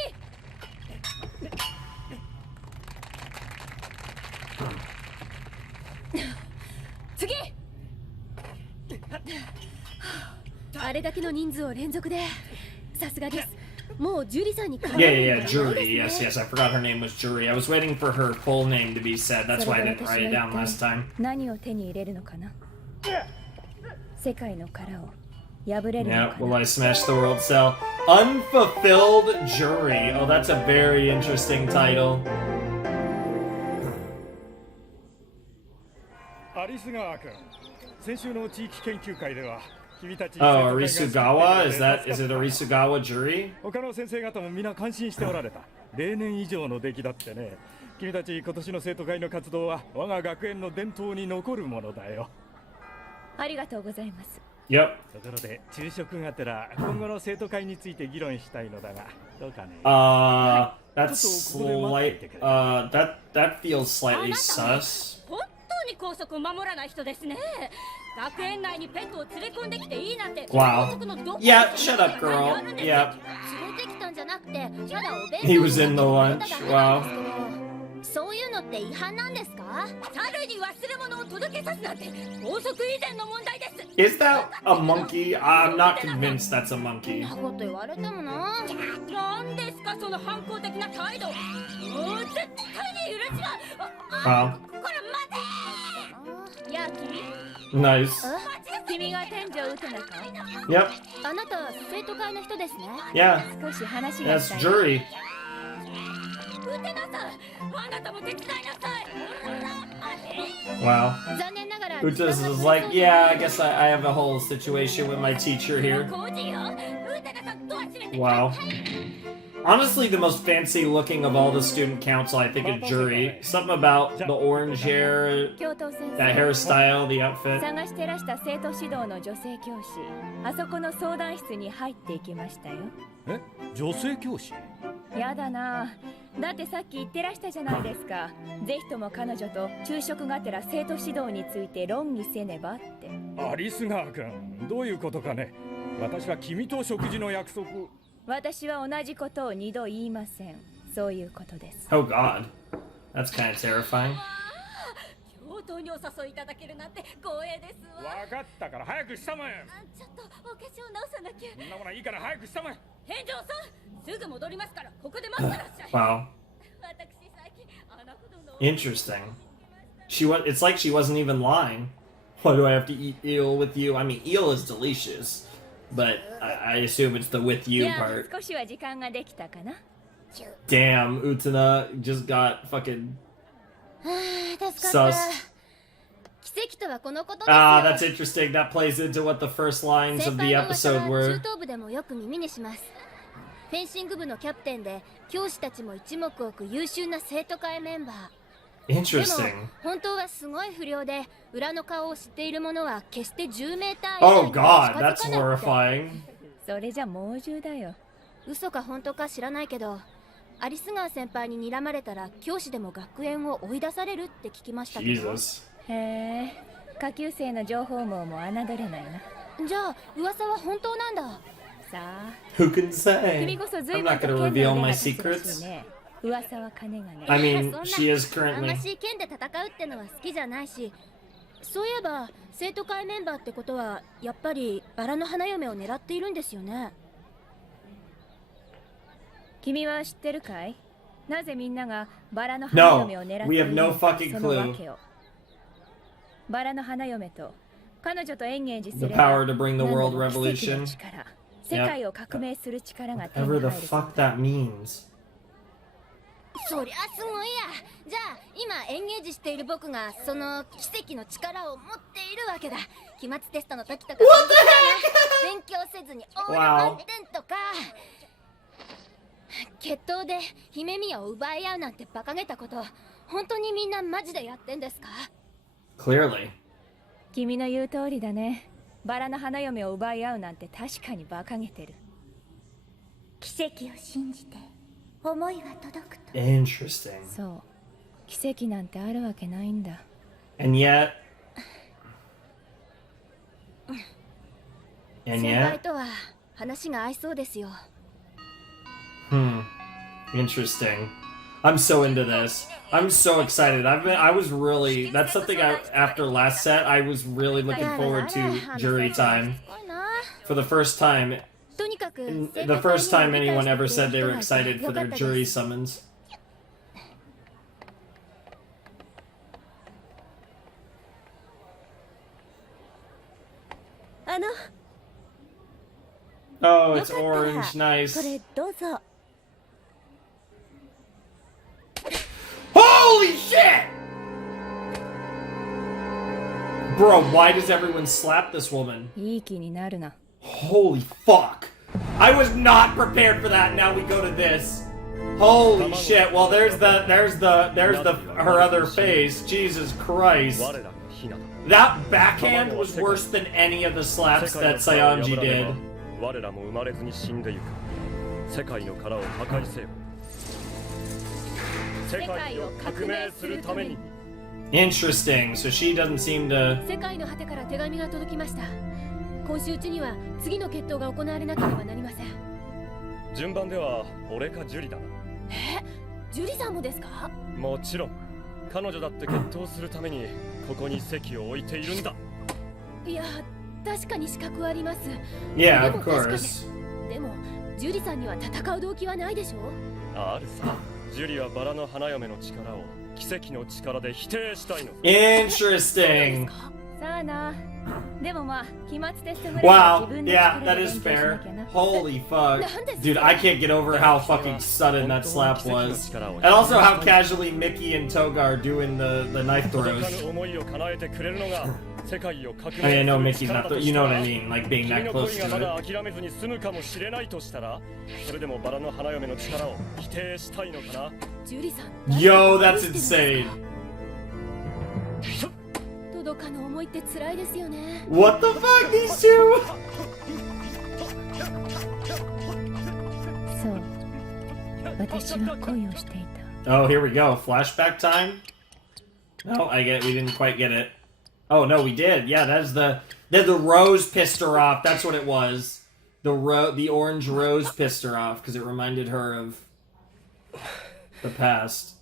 次あれだけの人数を連続でさすがですもうジュリさんに Yeah, Juri. Yes, I forgot her name was Juri. I was waiting for her full name to be said. That's why I didn't write it down last time. 何を手に入れるのかな世界の殻を破れるの Yeah, か will な I smash the world cell? Unfulfilled Juri. Oh, that's a very interesting title. アリス川君先週の地域研究会では君たち Oh, Arisugawa? Is it Arisugawa Juri? 他の先生方も皆感心しておられた例年以上の出来だってね君たち今年の生徒会の活動は我が学園の伝統に残るものだよありがとうございます Yep. ところで昼食がてら今後の生徒会について議論したいのだがどうかね That's that feels slightly sus. 本当に校則を守らない人ですね学園内にペットを連れ込んできていいなんて Wow. Yeah, shut up, girl. Yeah. 連れてきたんじゃなくてただお弁当 He was in the lunch. Wow. そういうのって違反なんですか猿に忘れ物を届けさすなんて法則以前の問題です Is that a monkey? I'm not convinced that's a monkey. そんなこと言われてもななんですかその反抗的な態度もう絶対に許しは Wow. これ待てやあ君 Nice. 君が天井ウテナか Yep. あなた生徒会の人ですね Yeah. 少し話が That's したい Juri. ウテナさんあなたも手伝いなさい Wow. 残念ながら Utas is like, yeah, I guess I have a whole situation with my teacher here. 工事よウテナさんドア閉めて Wow. Honestly, the most fancy looking of all the student council, I think, is Juri. Something about the orange hair, 教頭先 that 生 hairstyle, the outfit. 探してらした生徒指導の女性教師あそこの相談室に入っていきましたよえ女性教師やだなだってさっき言ってらしたじゃないですかぜひとも彼女と昼食がてら生徒指導について論議せねばってアリス川君どういうことかね私は君と食事の約束私は同じことを二度言いませんそういうことです Oh god. That's kind of terrifying. 教頭にお誘いいただけるなんて光栄ですわ分かったから早くしたまえちょっとお化粧直さなきゃそんなものはいいから早くしたまえ返上さんすぐ戻りますからここで待ってらっしゃい Wow. 私最近穴ほどの Interesting. It's like she wasn't even lying. Why do I have to eat eel with you? I mean, eel is delicious, but I assume it's the with you いや part. 少しは時間ができたかな Damn, Utena just got fucking 助か sus. った奇跡とはこのことですよ Ah, that's interesting. That plays into what the first lines of the 先輩の噂 episode は were. 中等部でもよく耳にしますフェンシング部のキャプテンで教師たちも一目置く優秀な生徒会メンバーでも Interesting. 本当はすごい不良で裏の顔を知っている者は決して10メーター以 Oh 内に god, は that's 近づかないって horrifying. それじゃ猛獣だよ嘘か本当か知らないけどアリス川先輩に睨まれたら教師でも学園を追い出されるって聞きましたけど Jesus. へえ下級生の情報網も侮れないなじゃあ噂は本当なんださあ Who can say? 君こそ随 I'm 分 not と gonna 剣 reveal の腕 my が立つらし secrets. いね噂は金がね I mean, そんな she is あんま currently. し剣で戦うってのは好きじゃないしそういえば生徒会メンバーってことはやっぱりバラの花嫁を狙っているんですよね君は知ってるかいなぜみんながバラの花嫁を狙っている No, we have no fucking その clue. 訳をバラの花嫁と彼女とエンゲージす The れば power to bring the 何 world でも奇跡 revolution. の力世界を革命する力が手に Whatever 入 the る fuck that means. そりゃすごいやじゃあ今エンゲージしている僕がその奇跡の力を持っているわけだ期末テストの時とか勉強せずにオール満点とか決闘で姫宮を奪い合うなんて馬鹿げたこと本当にみんなマジでやってんですか Clearly. 君の言う通りだねバラの花嫁を奪い合うなんて確かに馬鹿げてる奇跡を信じて思いが届くと Interesting. そう奇跡なんてあるわけないんだ And yet. And 先輩 yet. とは話が合いそうですよ。 Interesting. I'm so into this. I'm so excited. I was really, that's something after last set, I was really looking forward to Juri time. For the first time, the first time anyone ever said they were excited for their Juri summons. Oh, it's orange. Nice. Holy shit! Bro, why does everyone slap this woman? Holy fuck. I was not prepared for that. Now we go to this. Holy shit. Well, there's her other face. Jesus Christ. That backhand was worse than any of the slaps that Saionji did. Interesting. So she doesn't seem to. 世界の果てから手紙が届きました。今週中には次の決闘が行われなければなりません。順番では俺かジュリだな。ジュリさんもですか？もちろん。彼女だって決闘するためにここに席を置いているんだ。いや、確かに資格はあります。Yeah, of course. でもジュリさんには戦う動機はないでしょ？あるさ。ジュリはバラの花嫁の力を奇跡の力で否定したいの。Interesting. さあな。でもまあ、期末テストぐらい Wow, yeah, that is fair. Holy fuck. Dude, I can't get over how fucking sudden that slap was. And also how casually Mickey and Toga are doing the knife throws. I mean, I know Mickey's not, you know what I mean, like being that close to it. Yo, that's insane. What the fuck, these two? Oh, here we go. Flashback time? No, we didn't quite get it. Oh, no, we did. Yeah, the rose pissed her off. That's what it was. The orange rose pissed her off because it reminded her of the past.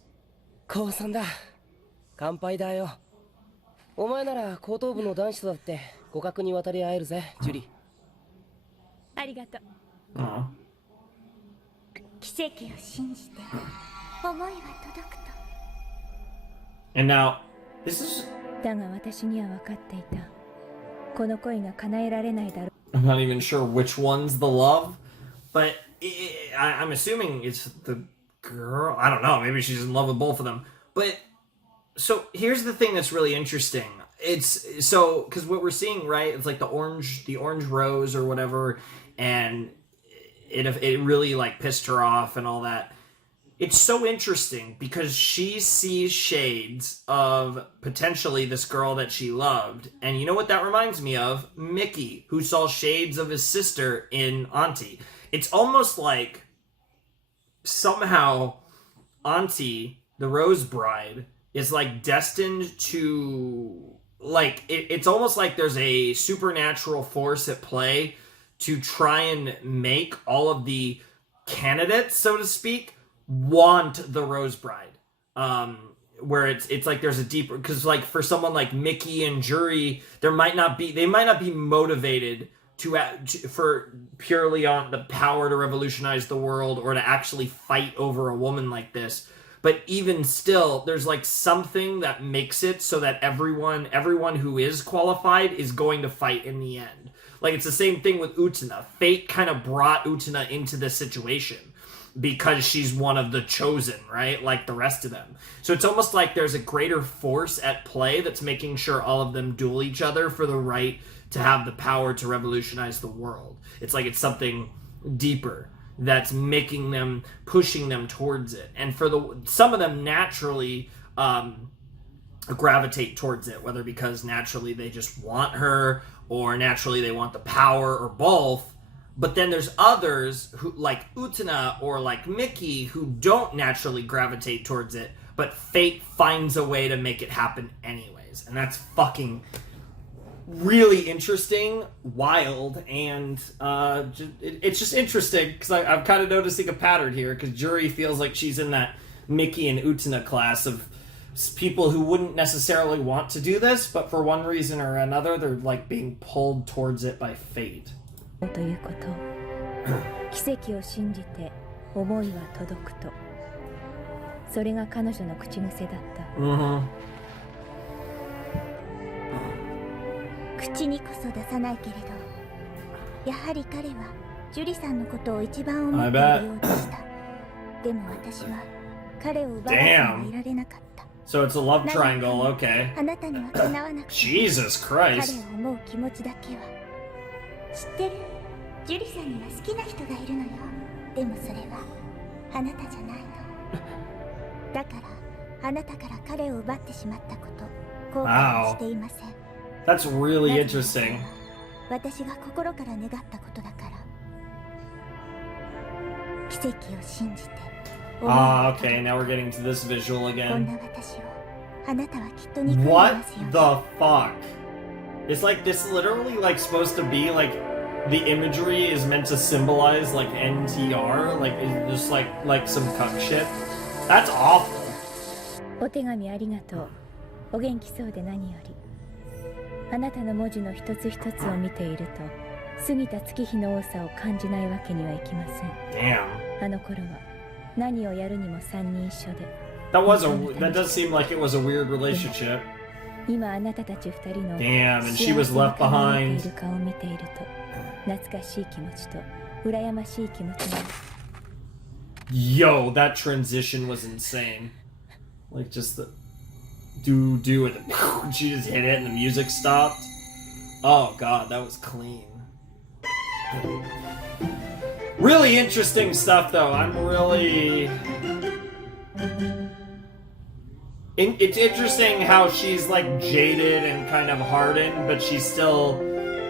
降参だ。乾杯だよ。お前なら後頭部の男子とだって互角に渡り合えるぜ、ジュリ。ありがとう。Aw. 奇跡を信じて思いは届くと。 And now, this is... だが私には分かっていた。この恋が叶えられないだろう。 I'm not even sure which one's the love, but I'm assuming it's the girl. I don't know. Maybe she's in love with both of them. But so here's the thing that's really interesting. It's so because what we're seeing, right? It's like the orange rose or whatever, and it really like pissed her off and all that. It's so interesting because she sees shades of potentially this girl that she loved. And you know what that reminds me of? Mickey, who saw shades of his sister in Auntie. It's almost like somehow Auntie, the Rose Bride, is like destined to... Like, it's almost like there's a supernatural force at play to try and make all of the candidates, so to speak, want the Rose Bride, where it's like there's a deeper, because like for someone like Mickey and Juri, they might not be motivated for purely on the power to revolutionize the world or to actually fight over a woman like this. But even still, there's like something that makes it so that everyone who is qualified is going to fight in the end. Like it's the same thing with Utena. Fate kind of brought Utena into this situation because she's one of the chosen, right? Like the rest of them. So it's almost like there's a greater force at play that's making sure all of them duel each other for the right to have the power to revolutionize the world. It's like it's something deeper that's making them, pushing them towards it. And for some of them naturally gravitate towards it, whether because naturally they just want her or naturally they want the power or both. But then there's others who, like Utena or like Mickey, who don't naturally gravitate towards it, but fate finds a way to make it happen anyways. And that's fucking really interesting, wild, and it's just interesting because I'm kind of noticing a pattern here because Juri feels like she's in that Mickey and Utena class of people who wouldn't necessarily want to do this, but for one reason or another, they're like being pulled towards it by fate. ということ、奇跡を信じて思いは届くと、それが彼女の口癖だった。口にこそ出さないけれど、やはり彼はジュリさんのことを一番思っているようでした。でも私は彼を奪わずにはいられなかった。So it's a love triangle, okay. あなたにはかなわなくて、 Jesus 彼 Christ. を思う気持ちだけは。知ってる？ジュリさんには好きな人がいるのよ。でもそれはあなたじゃないの。だからあなたから彼を奪ってしまったこと、後悔していません。That's really interesting. 私が心から願ったことだから。奇跡を信じて。Ah, okay, now we're getting to this visual こん again. な私をあなたはきっと憎んで What ますよね。 the fuck? It's like this literally like supposed to be like the imagery is meant to symbolize like NTR, like it's just like some cuck shit. That's awful. お手紙ありがとう。お元気そうで何より。あなたの文字の一つ一つを見ていると、過ぎた月日の多さを感じないわけにはいきません。 Damn. あの頃は何をやるにも三人一緒で。That does seem like it was a weird relationship. 今あなたたち二人の Damn, and she was left 幸せに輝いて behind. いる顔を見ていると、懐かしい気持ちと羨ましい気持ちが。 Yo, that transition was insane. Like just the do it. She just hit it and the music stopped. Oh god, that was clean. Really interesting stuff though. I'm really... It's interesting how she's like jaded and kind of hardened, but she's still...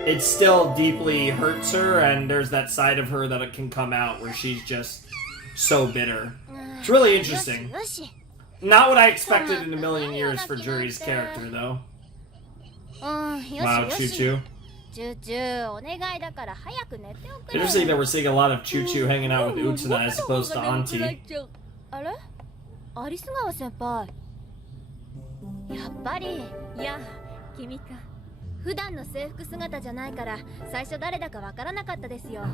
It still deeply hurts her, and there's that side of her that it can come out where she's just so bitter. It's really interesting. Not what I expected in a million years for Juri's character, though. Wow, Choo Choo. Interesting that we're seeing a lot of Choo Choo hanging out with Utena as opposed to Auntie. あれ？アリス川先輩。やっぱり。いや、君か。普段の制服姿じゃないから最初誰だかわからなかったですよ。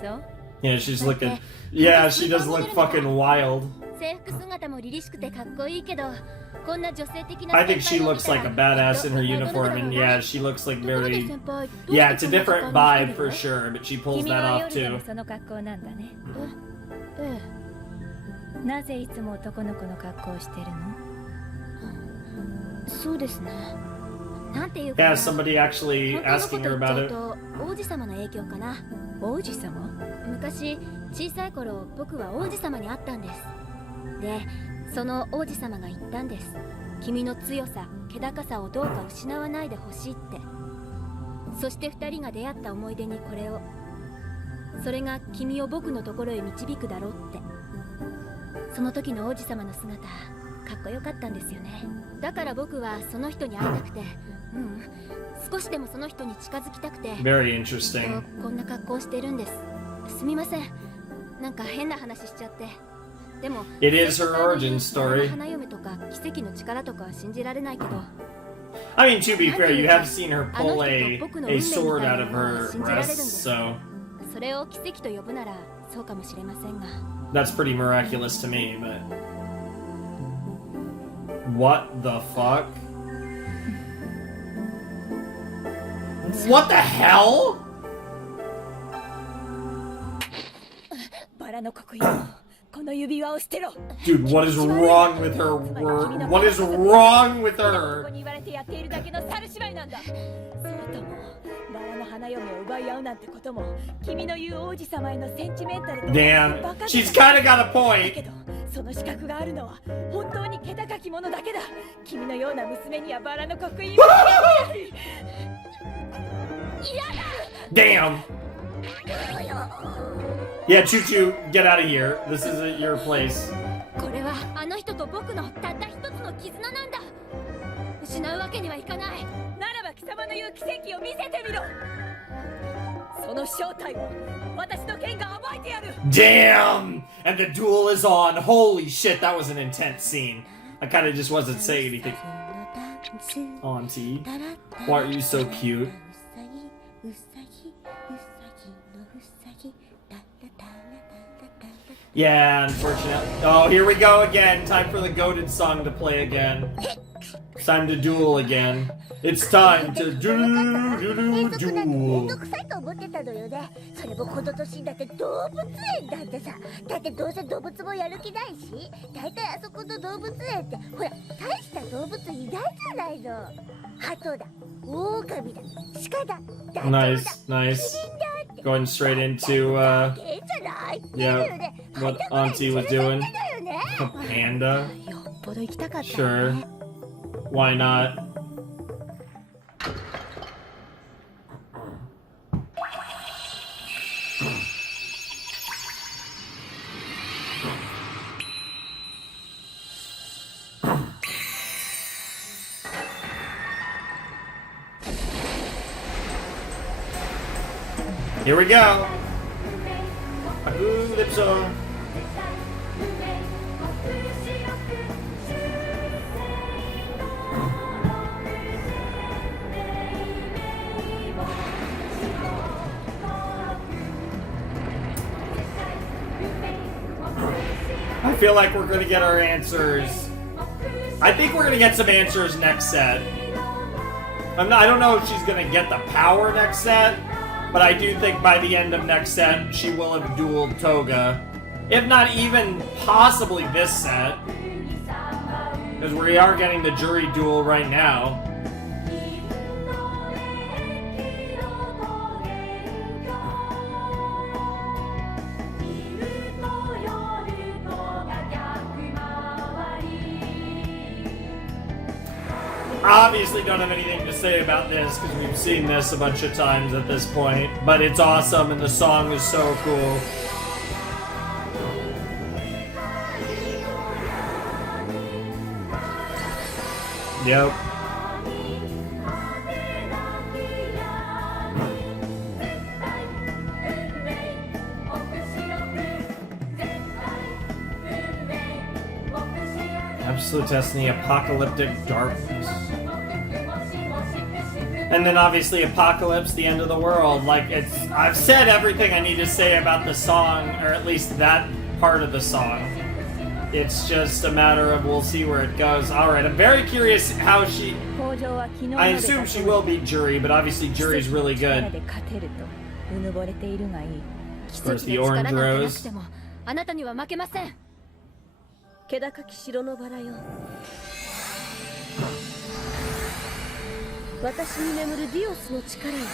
そう？ Yeah, she's looking... Yeah, she does look fucking wild. 制服姿も凛々しくてかっこいいけど、こんな女性的な I think she looks like a badass in her uniform, and yeah, she looks like very... Yeah, it's a different vibe for sure, but she pulls that off too. その格好なんだね。ええ。なぜいつも男の子の格好をしてるの？そうですね。なんていうか。 Yeah, somebody actually asking her about it. 王子様の影響かな。王子様？昔小さい頃僕は王子様に会ったんです。で、その王子様が言ったんです。君の強さ、気高さをどうか失わないでほしいって。そして二人が出会った思い出にこれを。それが君を僕のところへ導くだろうって。その時の王子様の姿、かっこよかったんですよね。だから僕はその人に会いたくて、少しでもその人に近づきたくて。 Very interesting. こんな格好をしてるんです。すみません。なんか変な話しちゃって。でも、 It is her origin story. 花嫁とか奇跡の力とかは信じられないけど。 I mean, to be fair, you have seen her pull a sword out of her breast, so それを奇跡と呼ぶならそうかもしれませんが。 that's pretty miraculous to me, but... What the fuck? What the hell? バラの刻印。この指輪を捨てろ。 Dude, what is wrong with her? What is wrong with こ her? こに言われてやっているだけの猿芝居なんだ。それともバラの花嫁を奪い合うなんてことも君の言う王子様へのセンチメンタルと Damn, バカ she's kinda got a だけ point. どその資格があるのは本当に気高き者だけだ。君のような娘にはバラの刻印をDamn. Yeah, Choo Choo, get out of here. This isn't your place. これはあの人と僕のたった一つの絆なんだ。失うわけにはいかない。ならば貴様様の言う奇跡を見せてみろ。その正体を私の剣が暴いてやる。 Damn! And the duel is on. Holy shit, that was an intense scene. I kind of just wasn't saying anything. Auntie, why are you so cute? Yeah, unfortunately. Oh, here we go again. Time for the goated song to play again. It's time to duel again. It's time to duel. 臭いと思ってたのよね。それもこの年になって動物園だってさ。だってどうせ動物もやる気ないし、大体あそこの動物園ってほら大した動物いないじゃないの。鳩だ、狼だ、鹿だ、ダチョウだ、 Nice, nice. Going straight into yeah, what Auntie was doing. A panda. よっぽど行きたかった。 Sure. Why not? Here we go. Ooh, lip song. I feel like we're gonna get our answers. I think we're gonna get some answers next set. I don't know if she's gonna get the power next set, but I do think by the end of next set, she will have dueled Toga. If not even possibly this set. Because we are getting the Juri duel right now. Obviously don't have anything to say about this because we've seen this a bunch of times at this point, but it's awesome and the song is so cool. Yep. Absolute destiny, apocalyptic darkness. And then obviously Apocalypse, the end of the world. Like, I've said everything I need to say about the song, or at least that part of the song. It's just a matter of we'll see where it goes. Alright, I'm very curious how she... I assume she will be Juri, but obviously Juri's really good. Of course, the orange rose. あなたには負けません。気高き城のバラよ。私に眠るディオスの力よ。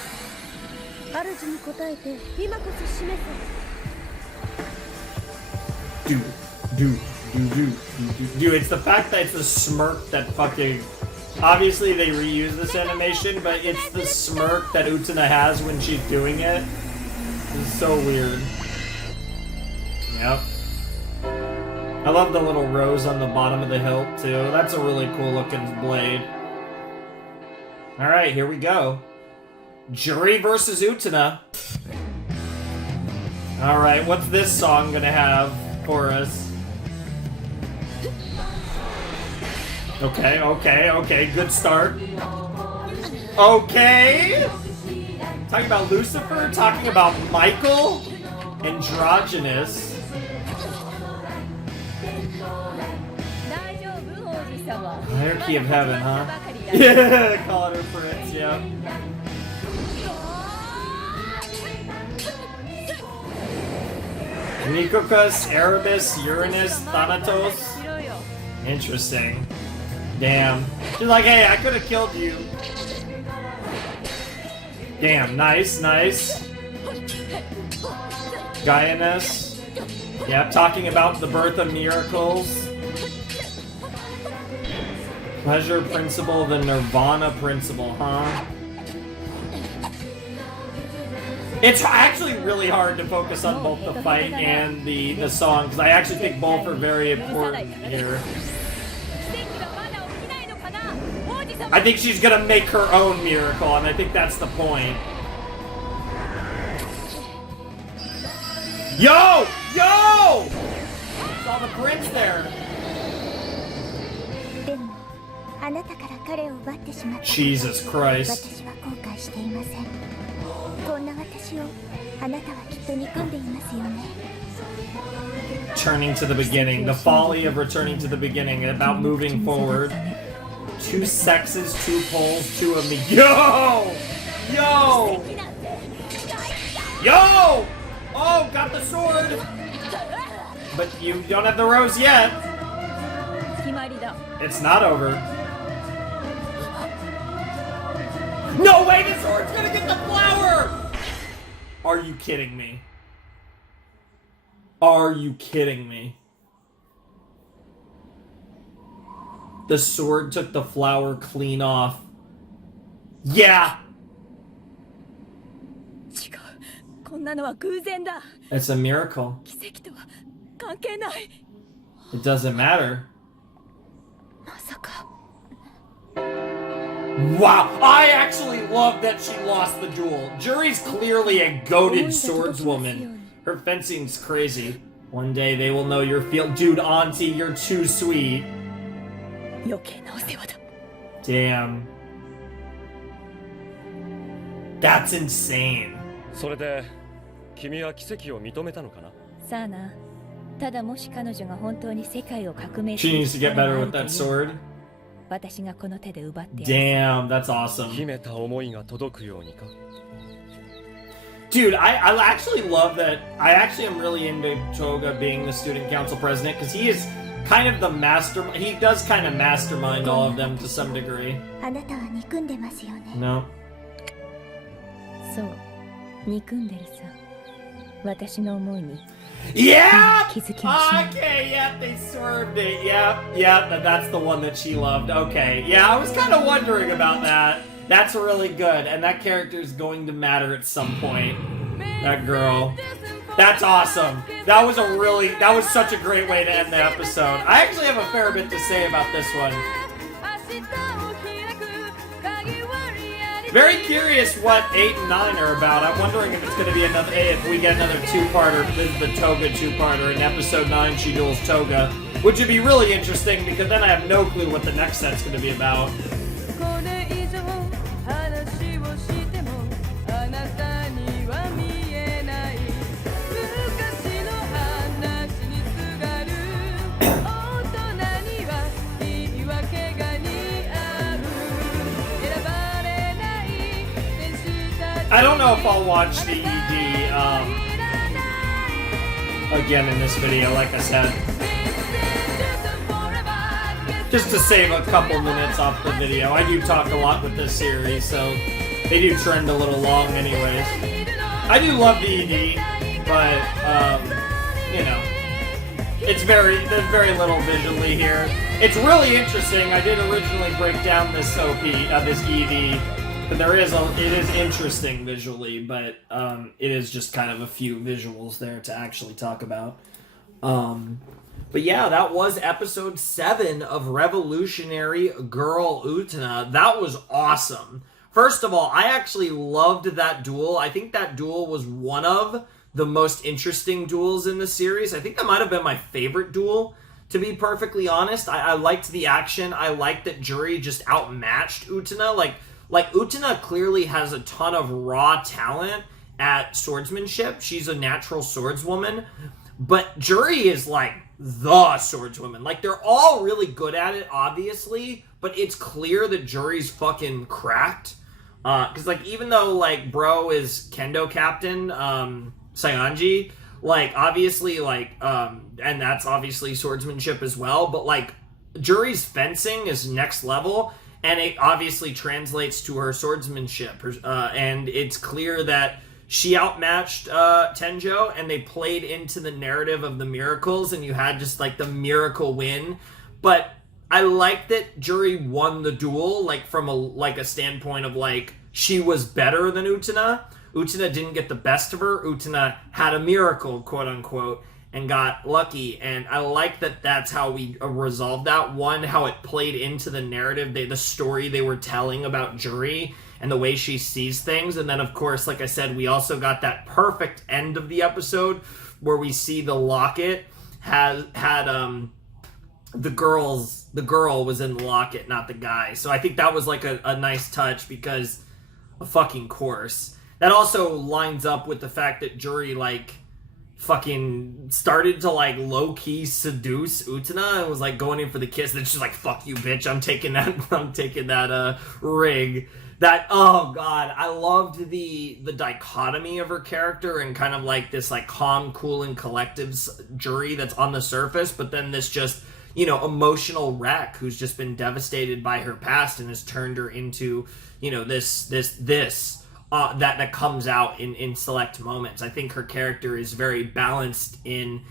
主に答えて今こそ示せ。Dude, it's the fact that it's the smirk that fucking... Obviously they reuse this animation, but it's the smirk that Utena has when she's doing it. It's so weird. Yep. I love the little rose on the bottom of the hilt, too. That's a really cool looking blade. Alright, here we go. Juri versus Utena. Alright, what's this song gonna have for us? Okay, good start. Okay! Talking about Lucifer, talking about Michael, androgynous. Hierarchy of heaven, huh? Yeah, call it her prince, yeah. Nikokus, Erebus, Uranus, Thanatos. Interesting. Damn. She's like, hey, I could have killed you. Damn, nice. Gaianus. Yeah, talking about the birth of miracles. Pleasure principle, the Nirvana principle, huh? It's actually really hard to focus on both the fight and the song, because I actually think both are very important here. I think she's gonna make her own miracle, and I think that's the point. Yo! Yo! Saw the prince there. でもあなたから彼を奪ってしまった。 Jesus Christ. 私は後悔していません。こんな私をあなたはきっと憎んでいますよね。 Turning to the beginning, the folly of returning to the beginning, about moving forward. 2 sexes, 2 poles, 2 of me. Yo! Yo! Yo! Oh, got the sword! But you don't have the rose yet. 決まりだ。 It's not over. No way, the sword's gonna get the flower! Are you kidding me? Are you kidding me? The sword took the flower clean off. Yeah! 違う。こんなのは偶然だ。 It's a miracle. 奇跡とは関係ない。 It doesn't matter. まさか。 Wow! I actually love that she lost the duel. Juri's clearly a goated swordswoman. Her fencing's crazy. One day they will know your field. Dude, Auntie, you're too sweet. 余計なお世話だ。 Damn. That's insane. それで君は奇跡を認めたのかな。さあな。ただもし彼女が本当に世界を革命 She needs to get better with that sword. 私がこの手で奪ってやる。 Damn, that's awesome. 秘めた思いが届くようにか。 Dude, I actually love that. I actually am really into Toga being the student council president because he is kind of the mastermind. He does kind of mastermind all of them to some degree. あなたは憎んでますよね。 No. そう憎んでるさ。私の思いに。 Yeah! 気づきましょう。 Okay, yeah, they swerved it. Yeah, that's the one that she loved. Okay, yeah, I was kind of wondering about that. That's really good, and that character is going to matter at some point. That girl. That's awesome. That was such a great way to end the episode. I actually have a fair bit to say about this one. Very curious what 8 and 9 are about. I'm wondering if it's going to be if we get another 2-parter, this is the Toga 2-parter, in episode 9 she duels Toga, which would be really interesting because then I have no clue what the next set's going to be about. I don't know if I'll watch the ED again in this video, like I said. Just to save a couple minutes off the video. I do talk a lot with this series, so they do trend a little long anyways. I do love the ED, but, you know, there's very little visually here. It's really interesting. I did originally break down this OP, this ED, but it is interesting visually, but it is just kind of a few visuals there to actually talk about. But yeah, that was episode 7 of Revolutionary Girl Utena. That was awesome. First of all, I actually loved that duel. I think that duel was one of the most interesting duels in the series. I think that might have been my favorite duel, to be perfectly honest. I liked the action. I liked that Juri just outmatched Utena. Like Utena clearly has a ton of raw talent at swordsmanship. She's a natural swordswoman. But Juri is like the swordswoman. Like, they're all really good at it, obviously, but it's clear that Juri's fucking cracked. Because, like, even though, like, bro is kendo captain, Sayanji, like, obviously, like, and that's obviously swordsmanship as well, but, like, Juri's fencing is next level, and it obviously translates to her swordsmanship. And it's clear that she outmatched Tenjo, and they played into the narrative of the miracles, and you had just, like, the miracle win. But I like that Juri won the duel, like, from a standpoint of, like, she was better than Utena. Utena didn't get the best of her. Utena had a miracle, quote-unquote. and got lucky, and I like that that's how we resolved that. One, how it played into the narrative, the story they were telling about Juri and the way she sees things. And then, of course, like I said, we also got that perfect end of the episode where we see the locket had the girl was in the locket, not the guy. So I think that was like a nice touch, because of fucking course. That also lines up with the fact that Juri, like, fucking started to, like, low-key seduce Utena and was, like, going in for the kiss. And then she's like, fuck you, bitch, I'm taking that rig. That, oh god, I loved the dichotomy of her character, and kind of like this, like, calm, cool, and collective Juri that's on the surface, but then this just, you know, emotional wreck who's just been devastated by her past and has turned her into, you know, this that comes out in select moments. I think her character is very balanced in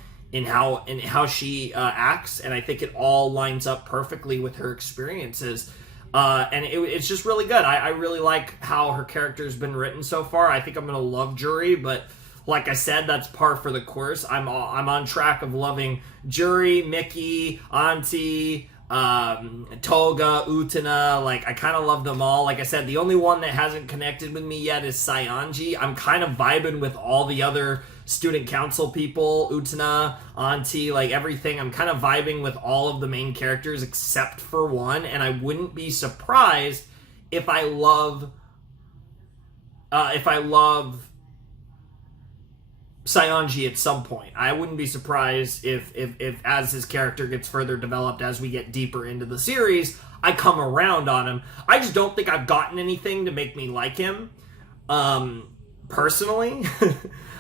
how she acts, and I think it all lines up perfectly with her experiences. And it's just really good. I really like how her character's been written so far. I think I'm gonna love Juri, but like I said, that's par for the course. I'm on track of loving Juri, Mickey, Auntie, Toga, Utena. Like, I kind of love them all. Like I said, the only one that hasn't connected with me yet is Saionji. I'm kind of vibing with all the other student council people, Utena, Auntie, like everything. I'm kind of vibing with all of the main characters except for one, and I wouldn't be surprised if I love Saionji at some point. I wouldn't be surprised if as his character gets further developed, as we get deeper into the series, I come around on him. I just don't think I've gotten anything to make me like him, personally.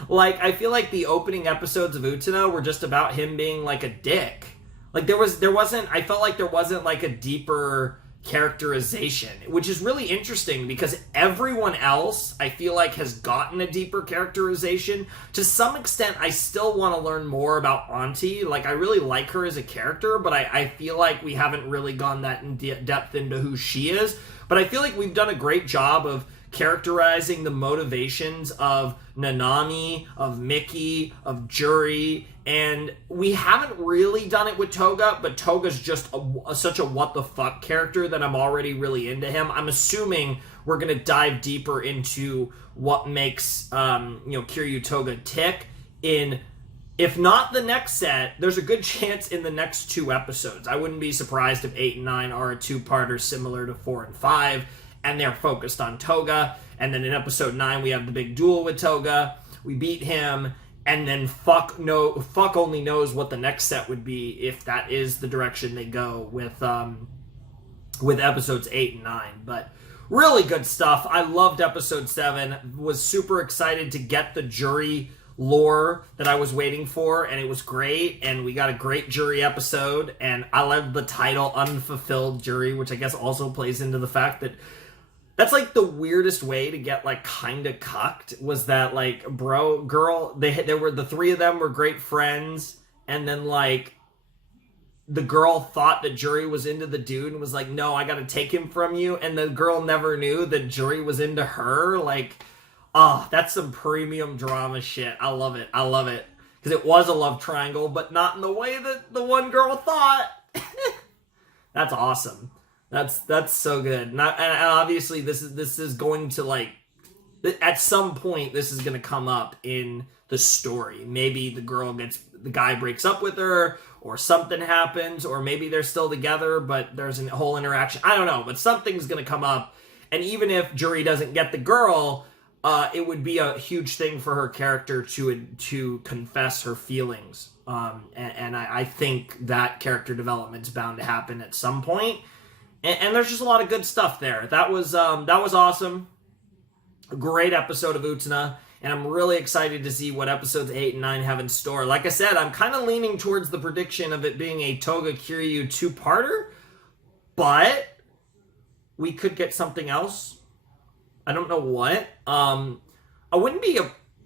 Like, I feel like the opening episodes of Utena were just about him being like a dick. Like, I felt like there wasn't like a deeper characterization, which is really interesting, because everyone else I feel like has gotten a deeper characterization. To some extent, I still want to learn more about Auntie. Like, I really like her as a character, but I feel like we haven't really gone that in depth into who she is. But I feel like we've done a great job of characterizing the motivations of Nanami, of Mickey, of Juri, and we haven't really done it with Toga, but Toga's just such a what the fuck character that I'm already really into him. I'm assuming we're going to dive deeper into what makes Kiryu Toga tick in, if not the next set, there's a good chance in the next 2 episodes. I wouldn't be surprised if 8 and 9 are a 2-parter similar to 4 and 5, and they're focused on Toga. And then in episode 9, we have the big duel with Toga. We beat him, and then fuck only knows what the next set would be if that is the direction they go with episodes 8 and 9. But really good stuff. I loved episode 7. Was super excited to get the Juri lore that I was waiting for, and it was great, and we got a great Juri episode, and I love the title Unfulfilled Juri, which I guess also plays into the fact that that's like the weirdest way to get like kind of cucked, was that like girl, there were the 3 of them were great friends, and then like the girl thought that Juri was into the dude and was like, no, I gotta take him from you, and the girl never knew that Juri was into her. Like, oh, that's some premium drama shit. I love it. Because it was a love triangle, but not in the way that the one girl thought. That's awesome. That's so good. And obviously this is going to, like, at some point this is going to come up in the story. Maybe the guy breaks up with her, or something happens, or maybe they're still together, but there's a whole interaction. I don't know, but something's going to come up. And even if Juri doesn't get the girl, it would be a huge thing for her character to confess her feelings. And I think that character development's bound to happen at some point. And there's just a lot of good stuff there. That was awesome. A great episode of Utena, and I'm really excited to see what episodes 8 and 9 have in store. Like I said, I'm kind of leaning towards the prediction of it being a Toga Kiryu 2-parter, but we could get something else. I don't know what. I wouldn't be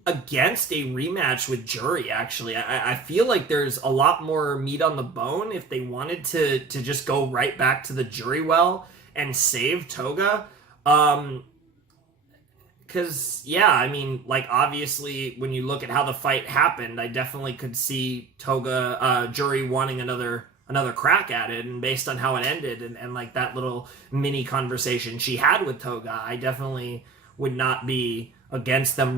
against a rematch with Juri, actually. I feel like there's a lot more meat on the bone if they wanted to just go right back to the Juri well and save Toga. Because Because, yeah, I mean, like, obviously, when you look at how the fight happened, I definitely could see Juri wanting another crack at it, and based on how it ended, and like, that little mini conversation she had with Toga, I definitely would not be against them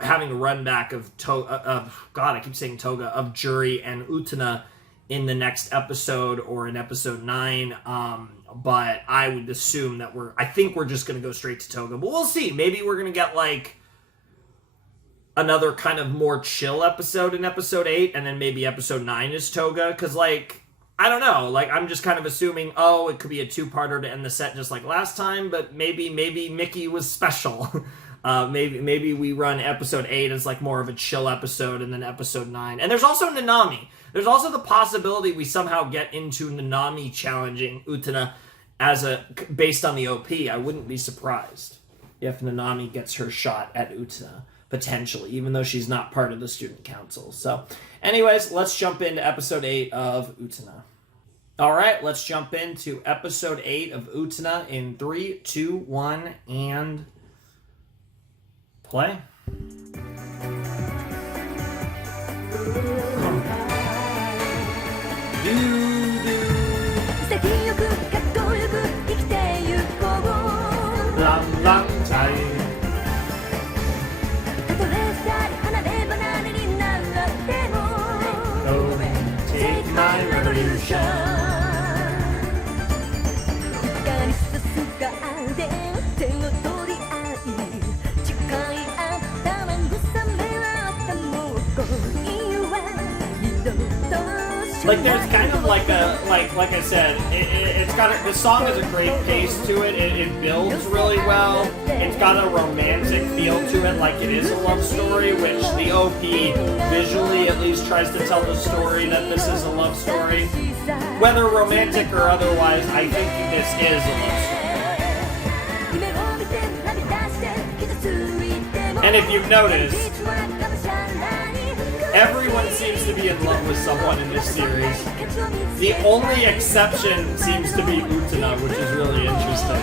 having a run back of God, I keep saying Toga, of Juri and Utena in the next episode or in episode 9. But I would assume that I think we're just going to go straight to Toga. But we'll see. Maybe we're going to get, like, another kind of more chill episode in episode 8, and then maybe episode 9 is Toga. Because, like, I don't know. Like, I'm just kind of assuming, it could be a 2-parter to end the set just like last time, but maybe Mickey was special. Maybe we run episode 8 as, like, more of a chill episode, and then episode 9. And there's also Nanami. There's also the possibility we somehow get into Nanami challenging Utena based on the OP. I wouldn't be surprised if Nanami gets her shot at Utena, potentially, even though she's not part of the student council. So, anyways, let's jump into episode 8 of Utena. Alright, let's jump into episode 8 of Utena in 3, 2, 1, and play. Like, there's kind of like I said, the song has a great pace to it. It builds really well. It's got a romantic feel to it, like it is a love story, which the OP visually at least tries to tell the story that this is a love story. Whether romantic or otherwise, I think this is a love story. And if you've noticed, everyone seems to be in love with someone in this series. The only exception seems to be Utena, which is really interesting.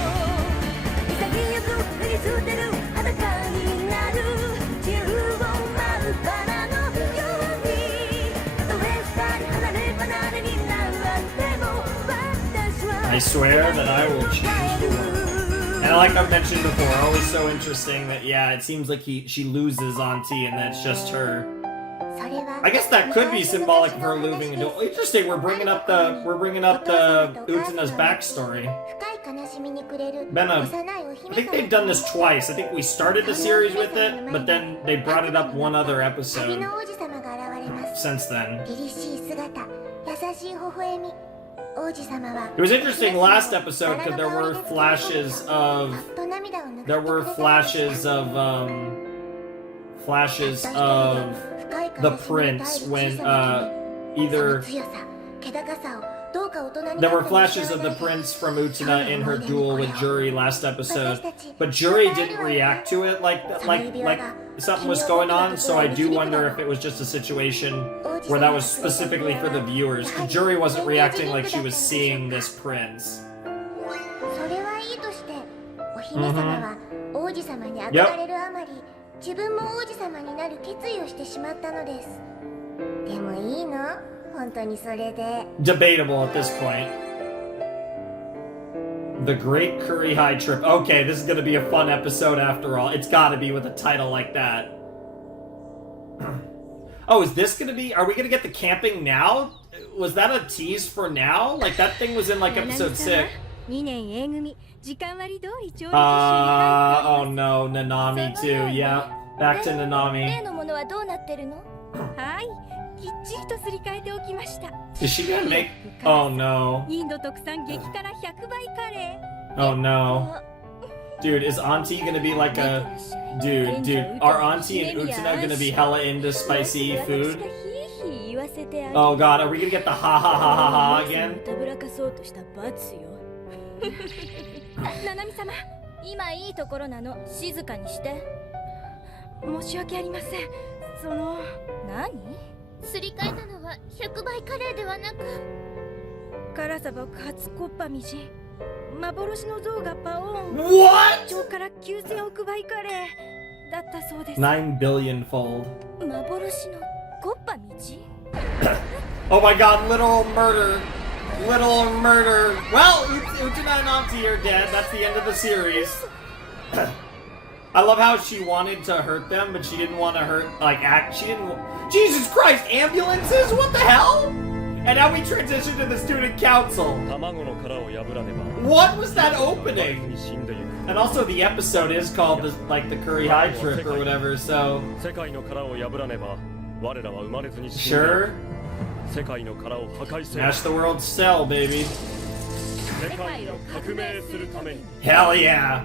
I swear that I will change the world. And like I've mentioned before, always so interesting that, yeah, it seems like she loses Auntie and that's just her. I guess that could be symbolic of her losing. Interesting. We're bringing up the Utena's backstory. I think they've done this twice. I think we started the series with it, but then they brought it up one other episode since then. It was interesting last episode because there were flashes of the prince when there were flashes of the prince from Utena in her duel with Juri last episode, but Juri didn't react to it like something was going on, so I do wonder if it was just a situation where that was specifically for the viewers. Juri wasn't reacting like she was seeing this prince. Yep. 自分も王子様になる決意をしてしまったのです。でもいいの？本当にそれで。Debatable at this point. The Great Curry High Trip. Okay, this is gonna be a fun episode after all. It's gotta be with a title like that. Oh, is this gonna be... Are we gonna get the camping now? Was that a tease for now? Like, that thing was in, like, episode 6. Oh no, Nanami too, yeah. Back to Nanami. Is she gonna make... Oh no. Oh no. Dude, is Auntie gonna be like a... Dude, are Auntie and Utena gonna be hella into spicy food? Oh god, are we gonna get the ha ha ha ha ha again? ナナミ様、今いいところなの。静かにして。申し訳ありません。何？すり替えたのは100倍カレーではなく、辛さ爆発コッパみじん。幻の像がパオン What? 町から9000億倍カレーだったそうです。 9 billion fold. 幻のゴッパ道 Oh my god, little murder. Little murder. Well, Utena and Auntie are dead. That's the end of the series. I love how she wanted to hurt them, but she didn't want to hurt, she didn't. Jesus Christ, ambulances? What the hell? And now we transition to the student council. 卵の殻を破らねば What was that opening? に死んでゆく And also, the episode is called the Curried trip or whatever, so. 世界の殻を破らねば我らは生まれずに死んでゆく Sure. 世界の殻を破壊せよ Smash the world's cell, baby. 世界を革命するために Hell yeah.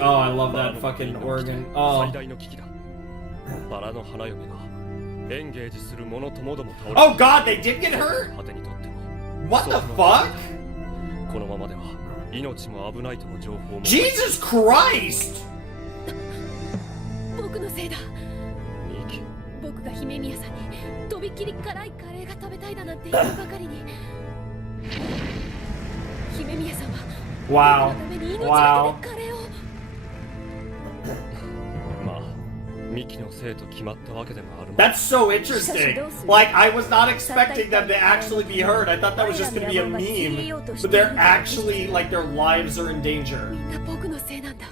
Oh, I love that fucking organ. 最 Oh. 大の危機だバラの花嫁がエンゲージする者ともども倒れ Oh god, they did get hurt? 果てにとっても What the fuck? このままでは命も危ないとの情報も Jesus Christ! 僕のせいだ。ミキ僕が姫宮さんにとびっきり辛いカレーが食べたいだなんて言うばかりに姫宮さんは Wow. 僕のために命 Wow. がけでカレーをまあミキのせいと決まったわけでもあるまい That's so interesting. Like, I was not expecting them to actually be hurt. I thought that was just gonna be a meme. But they're actually, like, their lives are in danger. みんな僕のせいなんだ。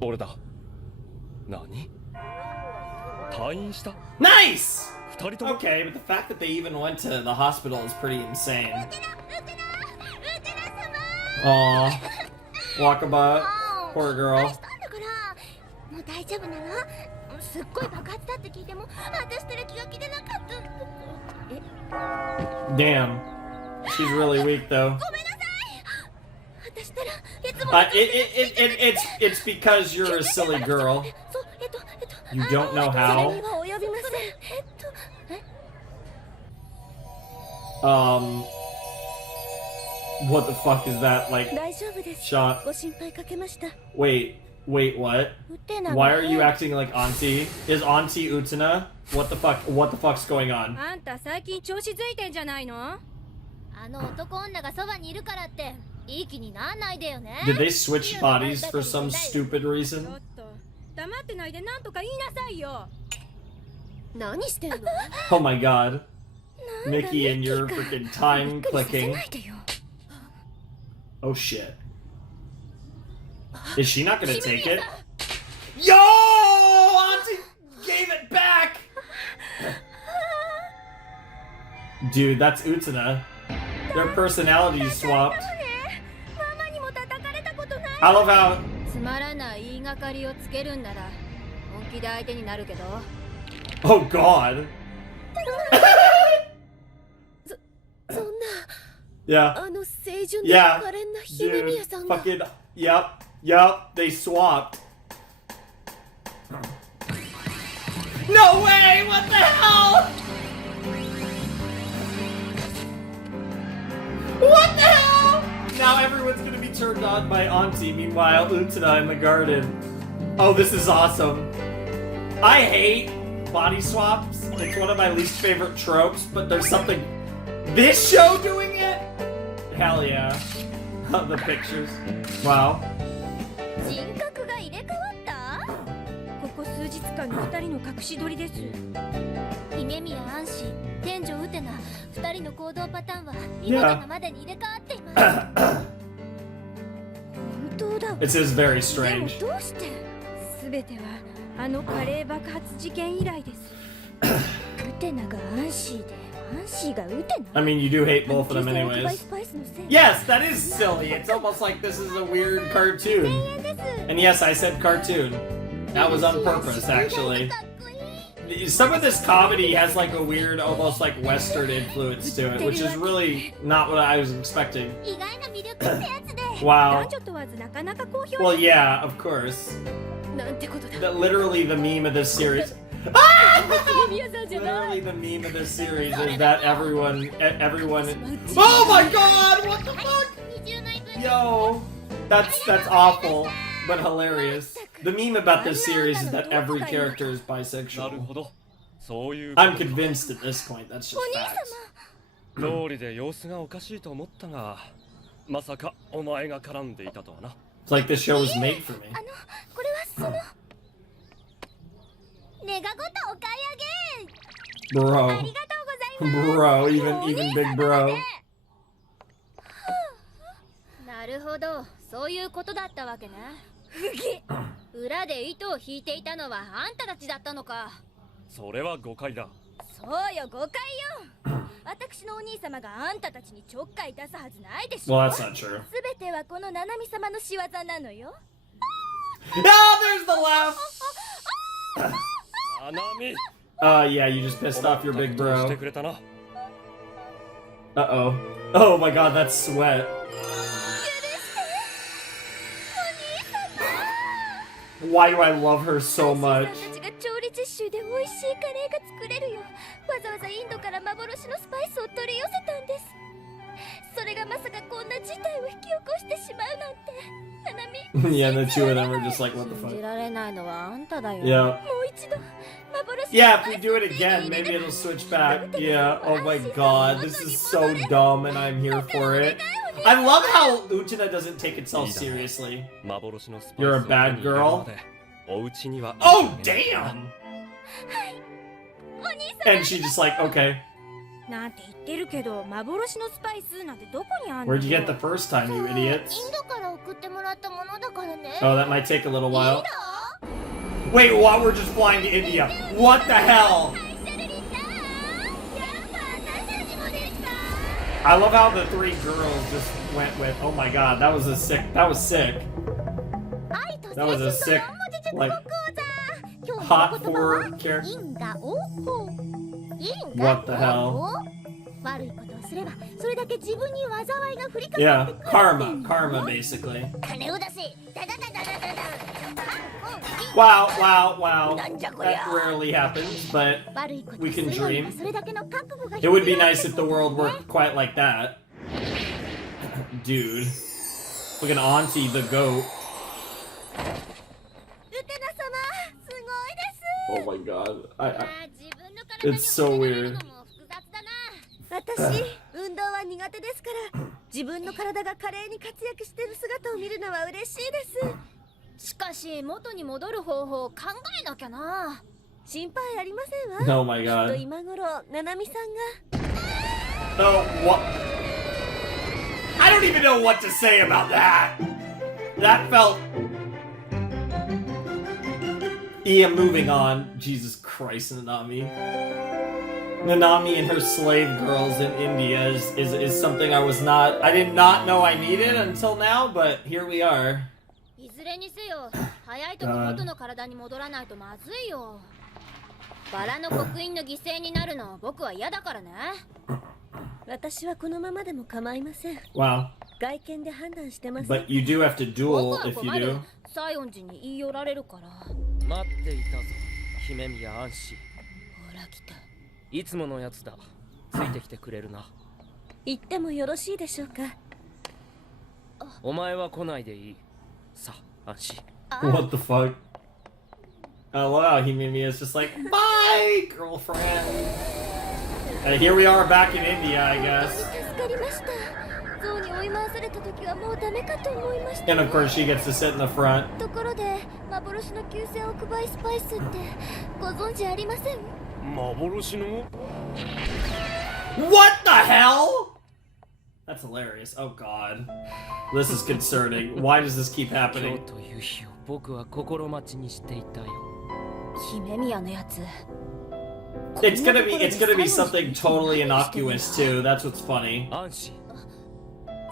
俺だ何退院した Nice! 二人とも Okay, but the fact that they even went to the hospital is pretty insane. Aw. Wakaba. Poor girl. したんだからもう大丈夫なの？すっごい爆発だって聞いても私テレ気が気でなかった。え、 Damn. She's really weak, though. ごめんなさい。私たらいつも It's because you're a silly girl. そう You don't know それ how? には及びません。What the fuck is that? Like, 大丈夫です。 shot. ご心配かけました。 Wait, what? ウテナが Why are you acting like Auntie? Is Auntie Utena? What the fuck's going on? あんた最近調子づいてんじゃないの？あの男女がそばにいるからっていい気になんないでよね。 Did they switch bodies for some stupid ちょ reason? っと黙ってないでなんとか言いなさいよ。何してんの？ Oh my god. Mickey and your freaking time clicking. Oh shit. Is she not gonna take it? Yo! Auntie gave it back! Dude, that's Utena. Their personalities swapped. ママにも叩かれたことない。 I love how... つまらない言いがかりをつけるんなら本気で相手になるけど。 Oh god. そんな Yeah. あの清純で Yeah. 可憐な姫 Dude, 宮さんが。 fucking... Yep. They swapped. No way! What the hell? What the hell? Now everyone's gonna be turned on by Auntie, meanwhile Utena in the garden. Oh, this is awesome. I hate body swaps. It's one of my least favorite tropes, but there's something... This show doing it? Hell yeah. The pictures. Wow. 人格が入れ替わった？ここ数日間の2人の隠し撮りです。姫宮アンシー、天女ウテナ、2人の行動パターンは今のままでに入れ替わっています。本当だ。 It is very でも strange. どうして？すべてはあのカレー爆発事件以来です。ウテナがアンシーで、アンシーがウテナ。 I mean, you do hate both of them 9000億倍 anyways. スパイスのせい。 Yes, that is silly. It's almost like this is a weird cartoon. です。 And yes, I said cartoon. That was on purpose, actually. かっこいい。 Some of this comedy has like a weird, almost like Western influence to it, which is really not what I was expecting. 意外な魅力ってやつで。 Wow. 男女問わずなかなか好評。 Well, yeah, of course. なんてことだ。 That literally the meme of this series. 姫宮さんじゃない。 Literally the meme of this series is that everyone. Oh my god! What the fuck? 20枚分。 Yo, that's awful, but hilarious. The meme about this series is that every character is なる bisexual. ほどそういう I'm convinced at this point. That's just お兄様 facts. 通りで様子がおかしいと思ったが、まさかお前が絡んでいたとはな。 It's like this show was made for me. これはそのネガごとお買い上げ Bro. ありがとうございます Bro, even big bro. なるほど、そういうことだったわけね。裏で糸を引いていたのはあんたたちだったのか。それは誤解だ。そうよ、誤解よ。私のお兄様があんたたちにちょっかい出すはずないでしょ。 Well, that's not true. すべてはこの七海様の仕業なのよ。Ah, there's the laugh. Nanami! Yeah, you just pissed off your big し bro. てくれたな。 Uh-oh. Oh my god, that's sweat. Why do I love her so much? たちが調理実習で美味しいカレーが作れるよ。わざわざインドから幻のスパイスを取り寄せたんです。それがまさかこんな事態を引き起こしてしまうなんて。ナナミ Yeah, the two of them are just like, what the 信じ fuck? られないのはあんただよ。 Yeah. もう一度幻の Yeah, if we do it again, maybe it'll switch back. Yeah, oh my god, this is so dumb and I'm here for it. I love how Utena doesn't take itself seriously. 幻のスパイス You're を a bad 手に入れるの girl? でお家には Oh, damn! お兄様 And she's just like, okay. なんて言ってるけど、幻のスパイスなんてどこにあんの？ Where'd you get the first time, you idiots? インドから送ってもらったものだからね。 Oh, that might take a little while. Wait, what? We're just flying to India. What the hell? I love how the three girls just went with, oh my god, that was sick. That was sick. That was a sick, like, hot horror character. What the hell? 悪いことをすればそれだけ自分に災いが降りかかってくる。 Yeah, karma, basically. 金を出せ。ダダダダダダダ。 Wow. That rarely happens, but we can dream. It would be nice if the world worked quite like that. Dude. Look at Auntie the goat. Oh my god. It's so weird. 私、運動は苦手ですから、自分の体が華麗に活躍している姿を見るのは嬉しいです。しかし、元に戻る方法を考えなきゃな。心配ありませんわ。 Oh my god. きっと今頃、ななみさんが。 Oh, what? I don't even know what to say about that. That felt. Yeah, moving on. Jesus Christ, Nanami. Nanami and her slave girls in India is something I did not know I needed until now, but here we are. いずれにせよ、早いとこ元の体に戻らないとまずいよ。バラの刻印の犠牲になるの僕は嫌だからね。私はこのままでも構いません。 Wow. 外見で判断してます。 But you do have to duel if you do. 西園寺に言い寄られるから。待っていたぞ、姫宮安心。ほら来た。いつものやつだ。ついてきてくれるな。言ってもよろしいでしょうか。お前は来ないでいい。さあ、安心。What the fuck? Oh wow, Himimi is just like, bye, girlfriend. And here we are back in India, I guess. 助かりました。象に追い回された時はもうダメかと思いました。 And of course she gets to sit in the front. ところで、幻の9000億倍スパイスってご存知ありません？幻の What the hell? That's hilarious. Oh god. This is concerning. Why does this keep 今 happening? 日という日を僕は心待ちにしていたよ。姫宮のやつ。 It's gonna be something totally innocuous too. That's what's funny. 安心。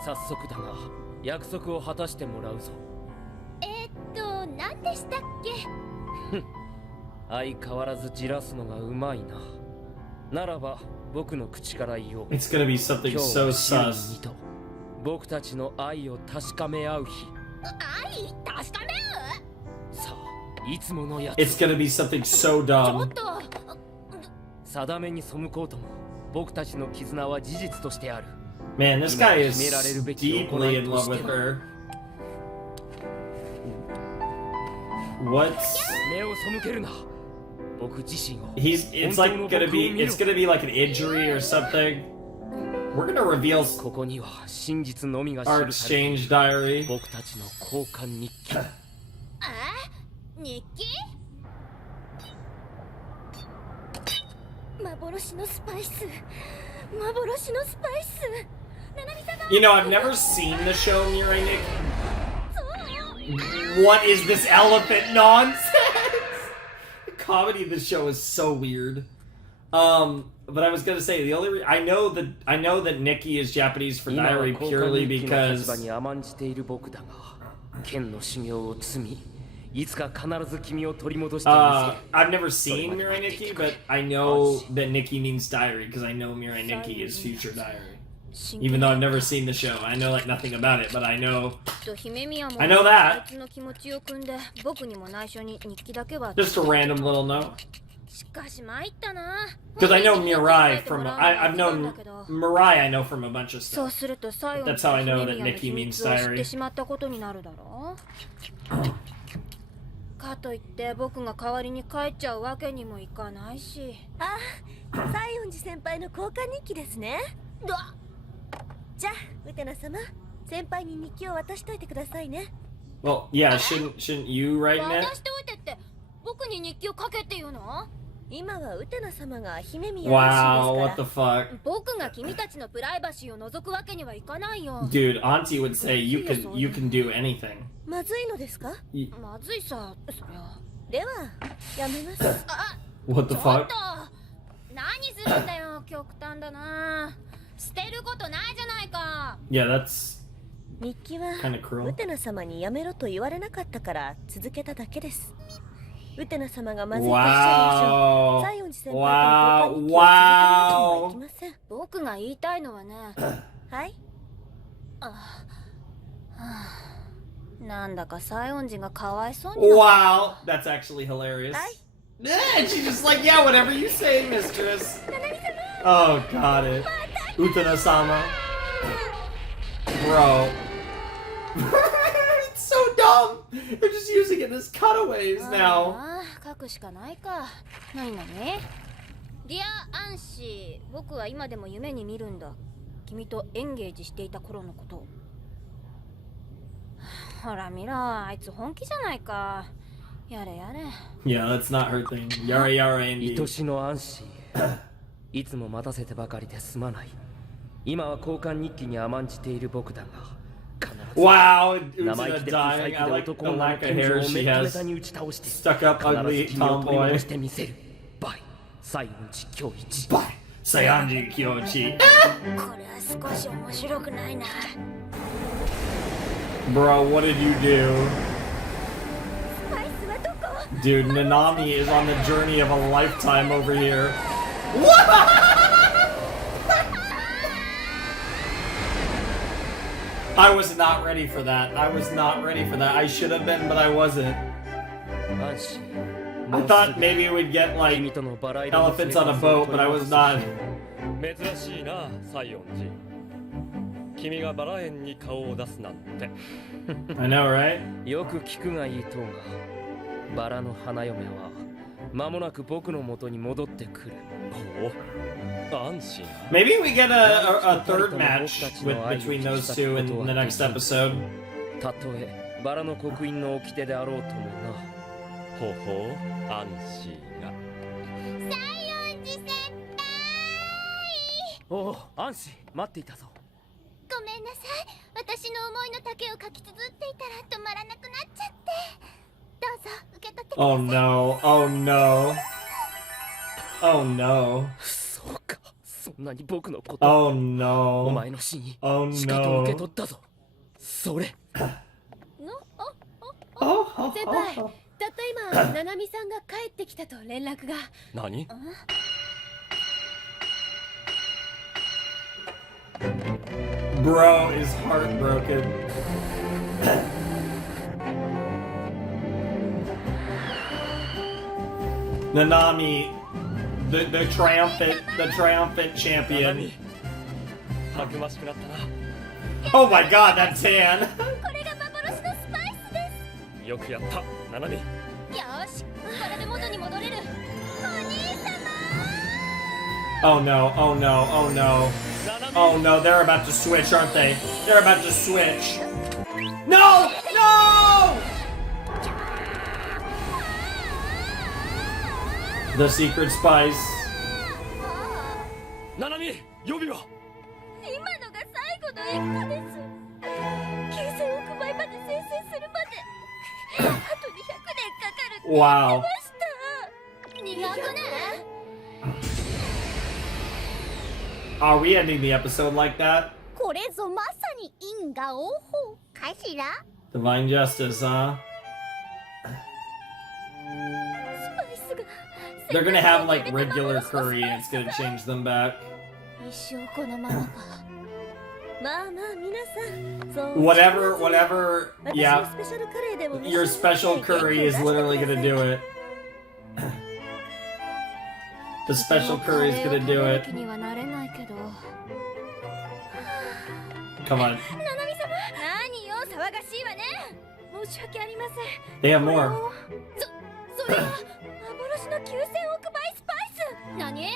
早速だが、約束を果たしてもらうぞ。何でしたっけ？相変わらずじらすのがうまいな。ならば僕の口から言おう。 It's gonna be something 今日 so はシルに sus. と僕たちの愛を確かめ合う日。愛確かめ合う？さあ、いつものやつ。 It's gonna be something so ちょ dumb. っと。定めに背こうとも、僕たちの絆は事実としてある。 Man, this guy is deeply in love with her. What? 目を背けるな。僕自身を。 It's gonna be like an injury or something. We're gonna reveal ここには真実のみが our 記されてい exchange る diary. 僕たちの交換日記。日記？幻のスパイス。幻のスパイス。ナナミ様。You know, I've never seen the show Mirai Nikki. What is this elephant nonsense? The comedy of the show is so weird. But I was gonna say the only I know that Nikki is Japanese for diary purely because 剣の修行を積み、いつか必ず君を取り戻してみせる。I've never seen Mirai Nikki, but I know that Nikki means diary because I know Mirai Nikki is future diary. Even though I've never seen the show, I know like nothing about it, but I know that. Just a random little note. Because I know Mirai from I've known Mirai I know from a bunch of stuff. That's how I know that Nikki means diary. かといって僕が代わりに帰っちゃうわけにもいかないし。あ、西園寺先輩の交換日記ですね。じゃあ、ウテナ様、先輩に日記を渡しといてくださいね。Well, yeah, shouldn't you write it? 渡しておいてって僕に日記を書けっていうの？今はウテナ様が姫宮 Wow, what the fuck? 僕が君たちのプライバシーを除くわけにはいかないよ。Dude, Auntie would say you can do anything. まずいのですか？まずいさ、そりゃ。では、やめます。あ、 What the fuck? 何するんだよ、極端だな。捨てることないじゃないか。Yeah, that's 日記は kind of cruel. ウテナ様にやめろと言われなかったから続けただけです。ウテナ様がまずいとおっしゃる以上、西園寺先輩との交換日記を続けるわけにはいきません。僕が言いたいのはね。はい。なんだか西園寺がかわいそうに。Wow, that's actually hilarious. And she's just like, yeah, whatever you say, mistress. Oh, got it. Utena-sama. Bro. It's so dumb. They're just using it as cutaways now. 書くしかないか。何々？ディア・アンシー、僕は今でも夢に見るんだ。君とエンゲージしていた頃のこと。ほら見ろ、あいつ本気じゃないか。やれやれ。Yeah, that's not her thing. Yara yara Andy. 愛しのアンシー。いつも待たせてばかりですまない。今は交換日記に甘んじている僕だが。Wow, Utena dying. I like the lack of hair she has. Stuck up ugly tomboy. Bye. 西園寺恭一。Bye. 西園寺恭一。これは少し面白くないな。Bro, what did you do? Dude, Nanami is on the journey of a lifetime over here. I was not ready for that. I was not ready for that. I should have been, but I wasn't. I thought maybe it would get like elephants on a boat, but I was not. 珍しいな、西園寺。君がバラ園に顔を出すなんて。I know, right? よく聞くがいいとが、バラの花嫁は間もなく僕の元に戻ってくる。安心。Maybe we get a third match between those two in the next episode. たとえバラの刻印の掟であろうともな。ほほう、安心が。西園寺先輩。おお、安心、待っていたぞ。ごめんなさい。私の思いの丈を書き綴っていたら止まらなくなっちゃって。どうぞ受け取ってください。Oh no, oh no. Oh no. そうか、そんなに僕のこと。Oh no. お前の真意、 Oh しかと受け no. 取ったぞ。それ。先輩、たった今、ナナミさんが帰ってきたと連絡が。何Bro is heartbroken. Nanami, the triumphant champion. たくましくなったな。Oh my god, that tan. これが幻のスパイスです。よくやった、ナナミ。よし、これで元に戻れる。お兄様。Oh no, oh no, oh no. Oh no, they're about to switch, aren't they? They're about to switch. No! No! The secret spice. ナナミ予備は今のが最後の一個です。9000億枚まで生成するまであと200年かかるって言ってま Wow. した。200年？ Are we ending the episode like that? これぞまさに因果応報かしら？ Divine justice, huh? スパイスが They're gonna have like regular curry and it's gonna change them back. 一生このままか。まあまあ皆さん。Whatever, yeah. Your special curry is literally gonna do it. The special curry is gonna do it. Come on. ナナミ様、何よ騒がしいわね。申し訳ありません。 They have more. それは幻の9000億倍スパイス。何？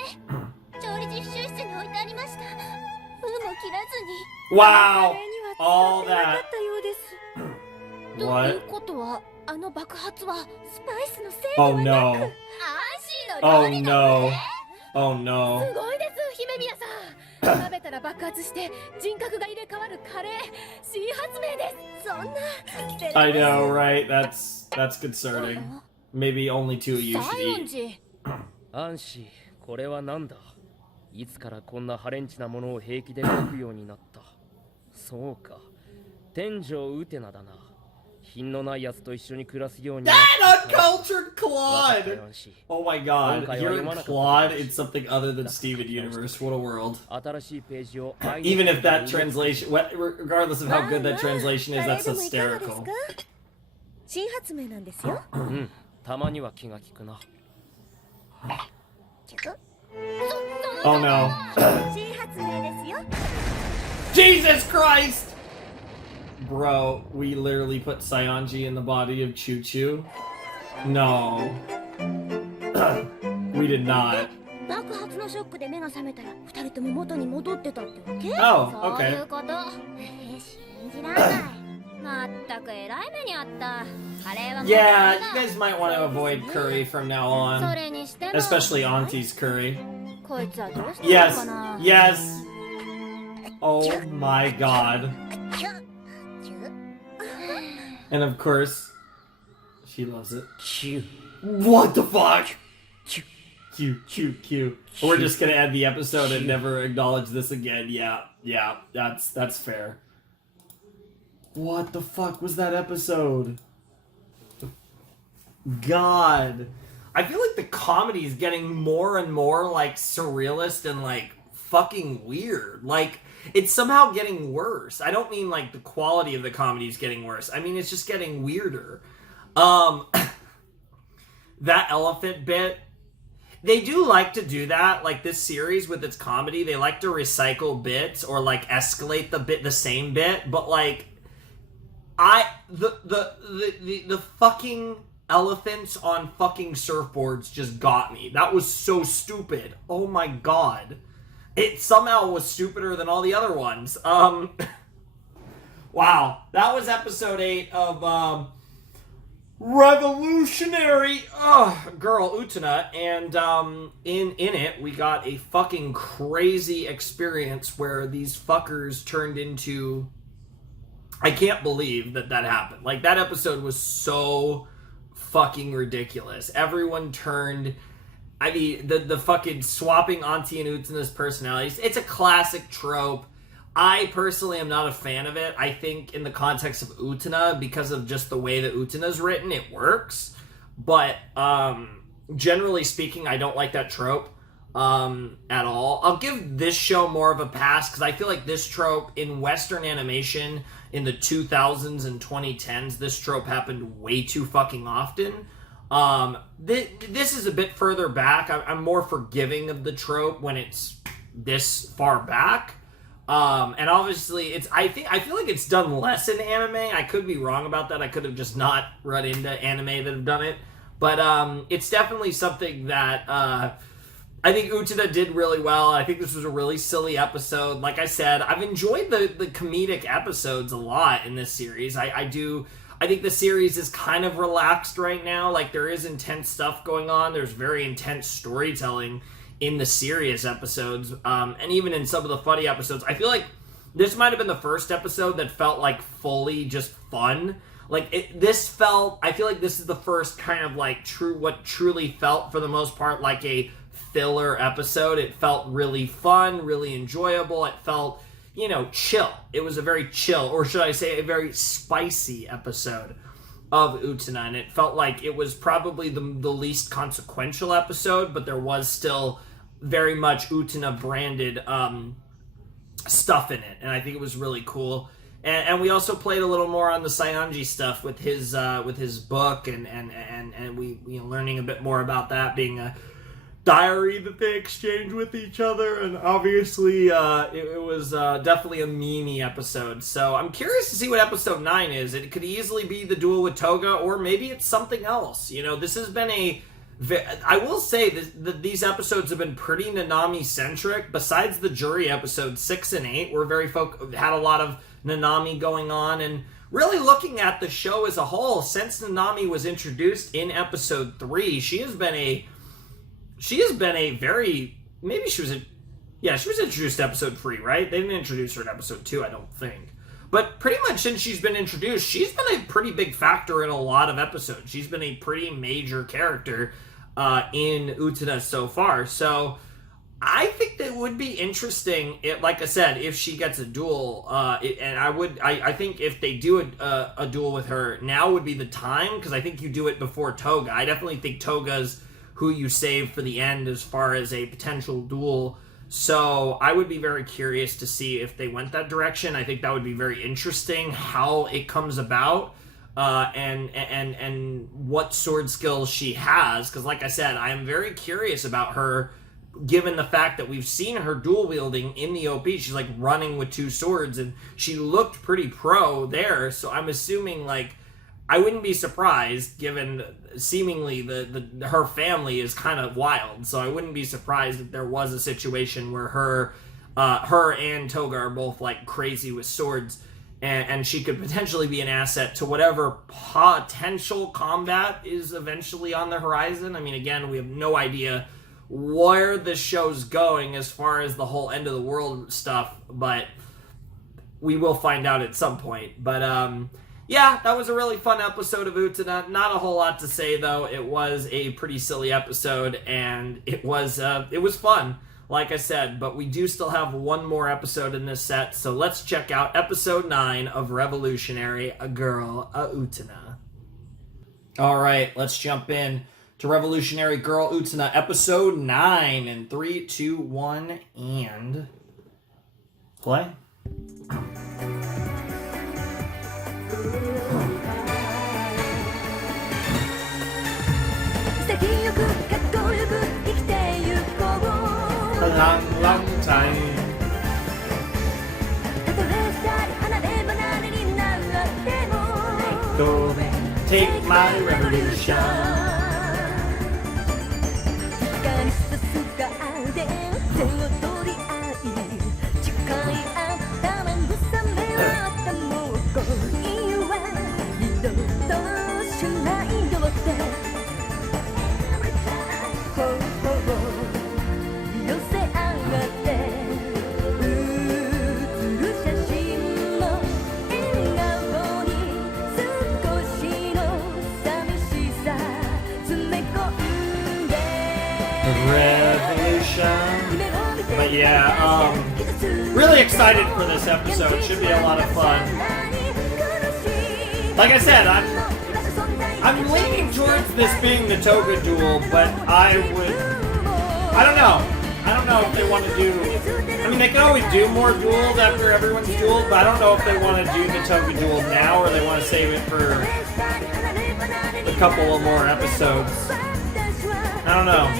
調理実習室に置いてありました。封も切らずに。 Wow! カレーには All 使ってなか that. ったようです。という What? ことは、あの爆発はスパイスのせいで Oh はなく、 no. アンシーの Oh 料理な no. のね。 Oh no. すごいです、姫宮さん。食べたら爆発して人格が入れ替わるカレー、新発明です。そんな。I know, right? That's concerning. Maybe only 2 of you should eat. アンシー、これは何だ？いつからこんなハレンチなものを平気で描くようになった？そうか、天井ウテナだな。品のないやつと一緒に暮らすようになっ That た。 uncultured Claude! Oh my god, hearing Claude in something other than Steven Universe, what a world. 新しいページを Even if that translation, regardless of how good that translation is, that's hysterical. 新発明なんですよ。うん、たまには気が利くな。Oh no. 新発明ですよ。 Jesus Christ! Bro, we literally put Saionji in the body of Choo Choo? No. We did not. 爆発のショックで目が覚めたら二人とも元に戻ってたってわけ？ Oh, そういう okay. こと。信じられない。まったく偉い目にあった。カレーはもう Yeah, you guys might want to avoid curry from now そ on. れにしても Especially Auntie's curry. こいつはどうしたのか Yes, な？ yes. Oh my god. And of course, she loves it. Q. What the fuck? Q. We're just gonna end the episode and never acknowledge this again. Yeah, that's fair. What the fuck was that episode? God. I feel like the comedy is getting more and more like surrealist and like fucking weird. Like it's somehow getting worse. I don't mean like the quality of the comedy is getting worse. I mean it's just getting weirder. That elephant bit, they do like to do that, like this series with its comedy, they like to recycle bits or like escalate the same bit, but like the fucking elephants on fucking surfboards just got me. That was so stupid. Oh my god. It somehow was stupider than all the other ones. Wow. That was episode 8 of Revolutionary Girl Utena, and in it we got a fucking crazy experience where these fuckers turned into, I can't believe that happened. Like that episode was so fucking ridiculous. Everyone turned, I mean, the fucking swapping Auntie and Utena's personalities. It's a classic trope. I personally am not a fan of it. I think in the context of Utena, because of just the way that Utena's written, it works. But generally speaking, I don't like that trope at all. I'll give this show more of a pass because I feel like this trope in Western animation in the 2000s and 2010s, this trope happened way too fucking often. This is a bit further back. I'm more forgiving of the trope when it's this far back. And obviously I feel like it's done less in anime. I could be wrong about that. I could have just not run into anime that have done it. But it's definitely something that I think Utena did really well. I think this was a really silly episode. Like I said, I've enjoyed the comedic episodes a lot in this series. I think the series is kind of relaxed right now. Like, there is intense stuff going on. There's very intense storytelling in the serious episodes. And even in some of the funny episodes. I feel like this might have been the first episode that felt like fully just fun. Like, I feel like this is the first kind of like what truly felt for the most part like a filler episode. It felt really fun, really enjoyable. It felt, chill. It was a very chill, or should I say a very spicy episode of Utena, and it felt like it was probably the least consequential episode, but there was still very much Utena branded stuff in it, and I think it was really cool. And we also played a little more on the Saionji stuff with his book, and we learning a bit more about that being a diary that they exchange with each other, and obviously it was definitely a meme episode. So I'm curious to see what episode 9 is. It could easily be the duel with Toga, or maybe it's something else. This has been I will say that these episodes have been pretty Nanami centric. Besides the Juri episodes 6 and 8, we're very had a lot of Nanami going on, and really looking at the show as a whole, since Nanami was introduced in episode 3, she has been a very, she was introduced in episode 3, right? They didn't introduce her in episode 2, I don't think. But pretty much since she's been introduced, she's been a pretty big factor in a lot of episodes. She's been a pretty major character in Utena so far. So I think that would be interesting, like I said, if she gets a duel. I think if they do a duel with her, now would be the time, because I think you do it before Toga. I definitely think Toga's who you save for the end as far as a potential duel. So I would be very curious to see if they went that direction. I think that would be very interesting how it comes about, and what sword skills she has. Because like I said, I am very curious about her, given the fact that we've seen her dual wielding in the OP. She's like running with 2 swords, and she looked pretty pro there. So I'm assuming, like, I wouldn't be surprised, given seemingly her family is kind of wild. So I wouldn't be surprised if there was a situation where her and Toga are both like crazy with swords, and she could potentially be an asset to whatever potential combat is eventually on the horizon. I mean, again, we have no idea where this show's going as far as the whole end of the world stuff, but we will find out at some point. But yeah, that was a really fun episode of Utena. Not a whole lot to say, though. It was a pretty silly episode, and it was fun, like I said. But we do still have one more episode in this set, so let's check out episode 9 of Revolutionary Girl Utena. All right, let's jump in to Revolutionary Girl Utena, episode 9, in 3, 2, 1, and play. A long, long time. Take my revolution. But yeah, really excited for this episode. Should be a lot of fun. Like I said, I'm leaning towards this being the Toga duel, but I don't know if they want to do, I mean, they can always do more duels after everyone's dueled, but I don't know if they want to do the Toga duel now, or they want to save it for a couple of more episodes. I don't know.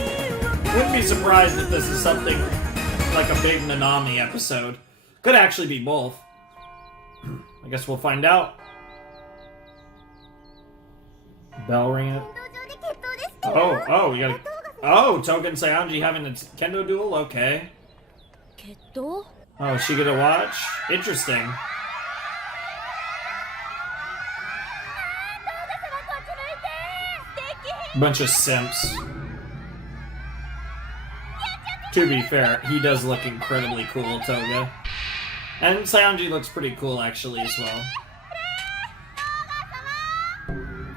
Wouldn't be surprised if this is something like a big Nanami episode. Could actually be both. I guess we'll find out. Bell ringing. Oh, we gotta... Oh, Toga and Saionji having a kendo duel? Okay. 決闘 Oh, is she gonna watch? Interesting. Bunch of simps. To be fair, he does look incredibly cool, Toga. And Saionji looks pretty cool, actually, as well.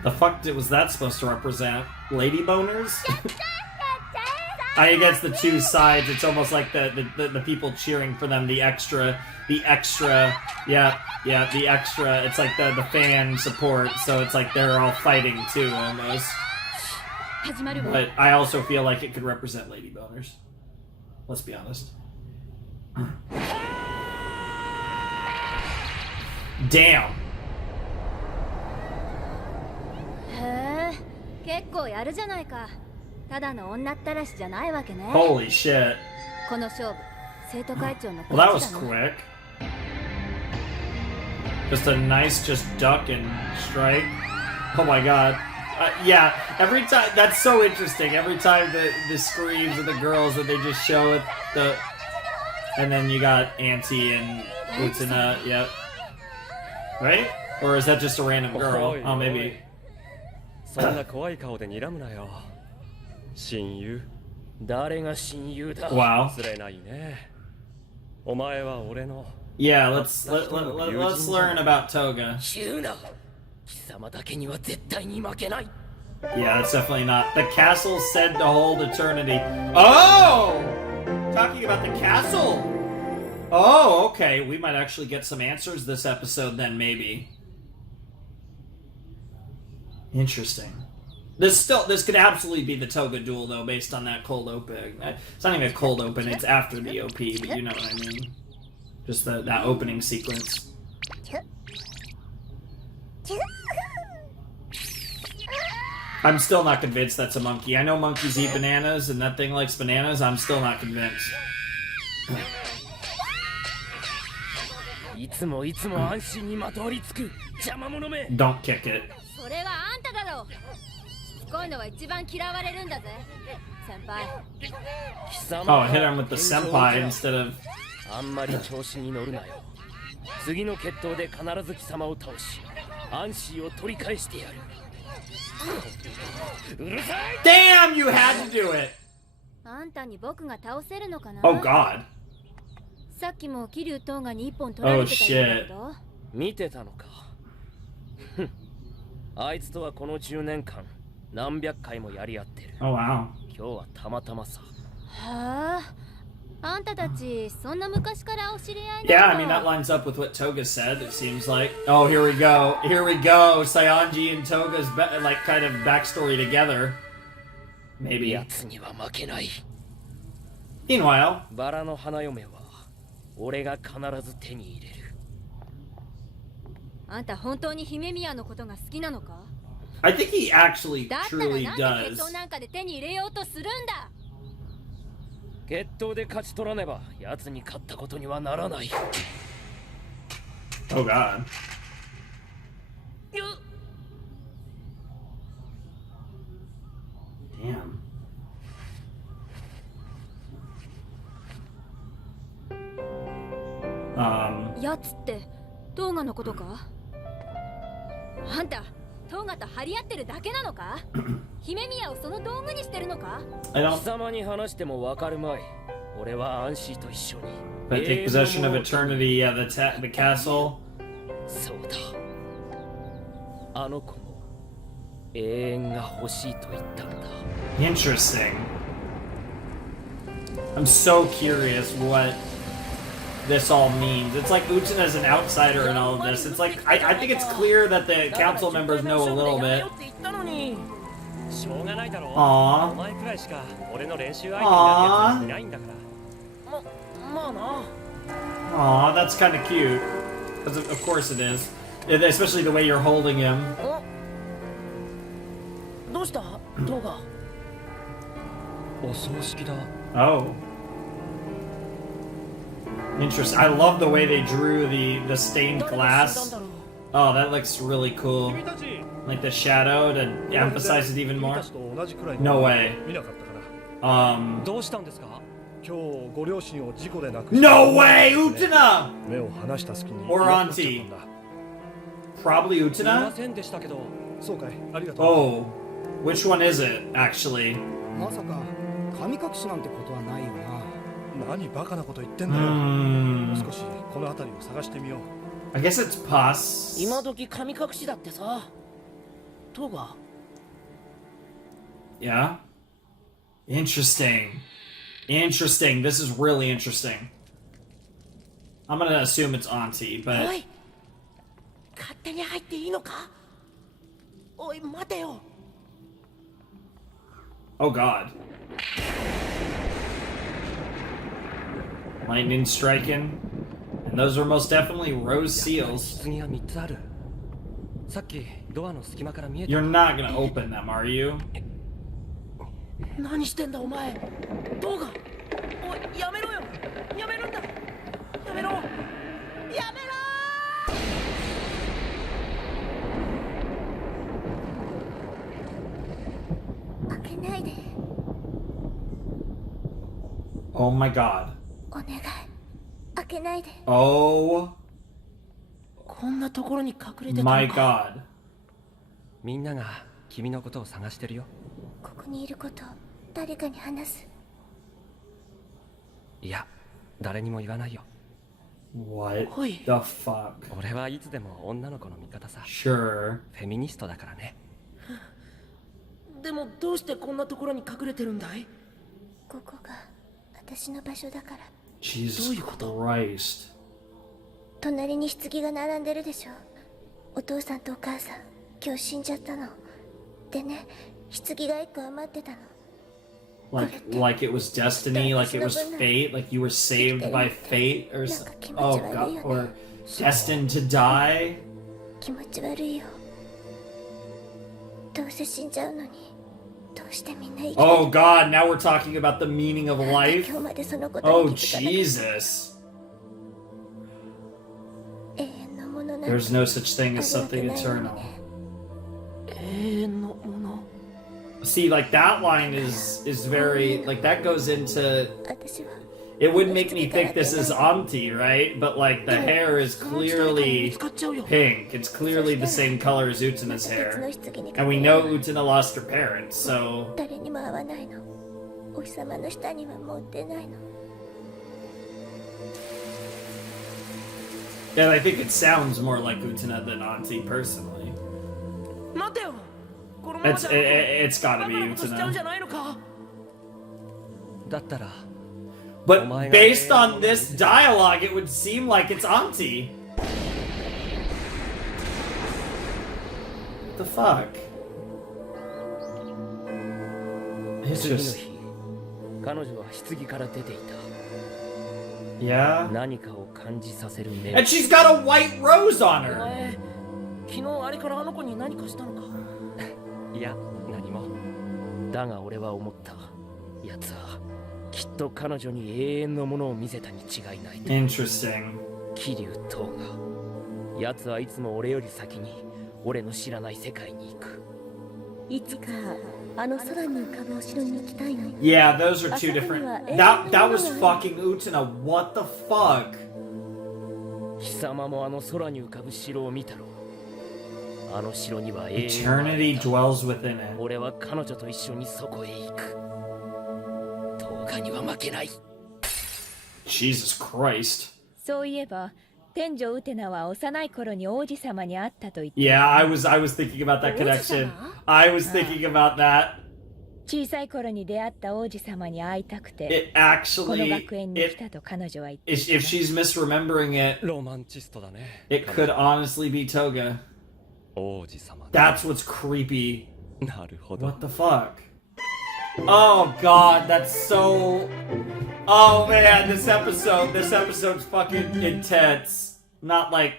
The fuck was that supposed to represent? Lady boners? I guess the two sides, it's almost like the people cheering for them, the extra, the extra, it's like the fan support, so it's like they're all fighting too, almost. But I also feel like it could represent lady boners. Let's be honest. Damn. へえ結構やるじゃないかただの女ったらしじゃないわけね Holy shit. この勝負生徒会長の Well, that was quick. Just a nice duck and strike. Oh my god. Yeah, every time, that's so interesting. Every time the screams of the girls that they just show it, and then you got Auntie and Utena, yep. Right? Or is that just a random girl? Oh, maybe. そんな怖い顔で睨むなよ。親友。誰が親友だ。 Wow. 釣れないね。お前は俺の。Yeah, let's learn about Toga. 言うな。貴様だけには絶対に負けない。 Yeah, that's definitely not. The castle said to hold eternity. Oh! Talking about the castle. Oh, okay. We might actually get some answers this episode then, maybe. Interesting. This could absolutely be the Toga duel, though, based on that cold open. It's not even a cold open, it's after the OP, but you know what I mean. Just that opening sequence. I'm still not convinced that's a monkey. I know monkeys eat bananas, and that thing likes bananas. I'm still not convinced. いつも安心にまとわりつく邪魔者め。 Don't kick it. それはあんただろうしつこいのは一番嫌われるんだぜ先輩 Oh, hit him with the senpai instead of... あんまり調子に乗るなよ。次の決闘で必ず貴様を倒し、アンシーを取り返してやる。 Damn, you had to do it! あんたに僕が倒せるのかな Oh god. さっきも桐生トーガに一本取られてたようだけど見てたのか。あいつとはこの10年間何百回もやり合ってる。 Oh wow. 今日はたまたまさ。はああんたたちそんな昔からお知り合い Yeah, I mean, that lines up with what Toga said, it seems like. Oh, here we go. Here we go. Saionji and Toga's, like, kind of backstory together. Maybe. やつには負けない。 Meanwhile... バラの花嫁は俺が必ず手に入れる。あんた本当に姫宮のことが好きなのか I think he actually だったら truly なんで does. 決闘なんかで手に入れようとするんだ決闘で勝ち取らねば奴に勝ったことにはならない。 Oh god. Damn. Um... やつってトーガのことかあんたトーガと張り合ってるだけなのか姫宮をその道具にしてるのか I 貴 don't... 様に話してもわかるまい。俺はアンシーと一緒に。 But take possession of eternity, yeah, the castle. そうだ。あの子も永遠が欲しいと言ったんだ。 Interesting. I'm so curious what this all means. It's like Utena's an outsider in all of this. It's like, I think it's clear that the council members know a little bit. しょうがないだろう。 Aww. お前くらいしか俺の練習相手になるやついないんだから。まあな。 Aw, that's kind of cute. Because of course it is. Especially the way you're holding him. どうしたトガ。お葬式だ。 Oh. Interesting. I love the way they drew the stained glass. Oh, that looks really cool. Like the shadow to emphasize it even more. No way. どうしたんですか？今日ご両親を事故で亡くした。 No way, Utena! 目を離した隙に Or auntie. Probably すみま Utena? せんでしたけど。そうかい、ありがとう。 Oh, which one is it, actually? まさか神隠しなんてことはないよな。何バカなこと言ってんだよ。もう Hmm. 少しこの辺りを探してみよう。 I guess it's pus. 今時神隠しだってさ。トガ。 Yeah? Interesting. Interesting. This is really interesting. I'm gonna assume it's auntie, お but い。勝手に入っていいのか？おい、待てよ。 oh god. Lightning striking. And those are most definitely rose seals. 棺が3つある。さっきドアの隙間から見えた。 You're not gonna open them, are you? 何してんだお前。トガ。おい、やめろよ。やめるんだ。やめろ。やめろ。 開けないで。 Oh my god. お願い。開けないで。 Oh こんなところに隠れてたの my か。 god. みんなが君のことを探してるよ。ここにいることを誰かに話す。いや、誰にも言わないよ。 What Oi. the fuck? 俺はいつでも女の子の味方さ。 Sure. フェミニストだからね。でもどうしてこんなところに隠れてるんだい？ここが私の場所だから。 Jesus Christ. 隣に棺が並んでるでしょ。お父さんとお母さん今日死んじゃったの。でね、棺が1個余ってたの。 Like it was destiny, like it was fate, like you were saved by fate or oh god, or destined to die. 気持ち悪いよ。どうせ死んじゃうのに、どうしてみんな生きてる Oh god, now we're talking about the meaning of life. 今日までそのこと Oh に気づかなかった。 Jesus. 永遠のものなんて There's no such thing as あるわけ something ないのに eternal. ね。永遠のもの。 See, like that line is very like that goes into 私は it would make me think this is auntie, right? But like the hair is clearly 使っちゃうよ。 pink. It's clearly the same color as Utena's 別 hair. の棺に And we 隠れ know る Utena lost her parents, so 誰にも会わないの。お日様の下にはもう出ないの。 yeah, I think it sounds more like Utena than auntie personally. 待てよ。このまま It's じゃ it's gotta バ be カなことしちゃうんじ Utena. ゃないのか？だったら But based on this dialogue, it would seem like it's auntie. What the fuck? It's 次の just 日、彼女は棺から出ていた。 yeah. 何かを感じさせる目。 And she's got a white rose on お her. 前、昨日あれからあの子に何かしたのか？いや、何も。だが俺は思った。奴はきっと彼女に永遠のものを見せたに違いないと。 Interesting. 桐生東が。奴はいつも俺より先に俺の知らない世界に行く。いつかあの空に浮かぶお城に行きたいの。 Yeah, those are two different. That was fucking Utena. What the fuck? 貴様もあの空に浮かぶ城を見たろう。あの城には永遠があ Eternity った。 dwells within it. 俺は彼女と一緒にそこへ行く。東海には負けない。 Jesus Christ. そういえば天女ウテナは幼い頃に王子様に会ったと言って、 Yeah, I was thinking about that connection. I was thinking about that. 小さい頃に出会った王子様に会いたくて It この actually, 学園に来 it たと彼女は言って if she's misremembering it, ロマンチストだね。 it could honestly be Toga. 王子様。 That's what's creepy. なるほど。 What the fuck? Oh god, that's so. Oh man, this episode's fucking intense. Not like.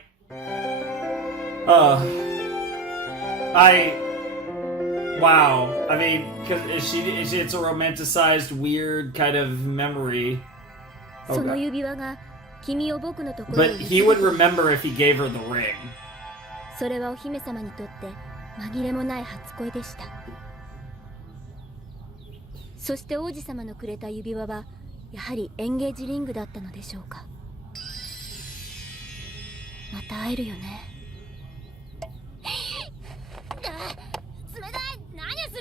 Wow. I mean, because it's a romanticized, weird kind of memory. その Okay. 指輪が君を僕のところへ But he would remember if he gave her the ring. それはお姫様にとって紛れもない初恋でした。そして王子様のくれた指輪はやはりエンゲージリングだったのでしょうか。また会えるよね。冷たい。何する。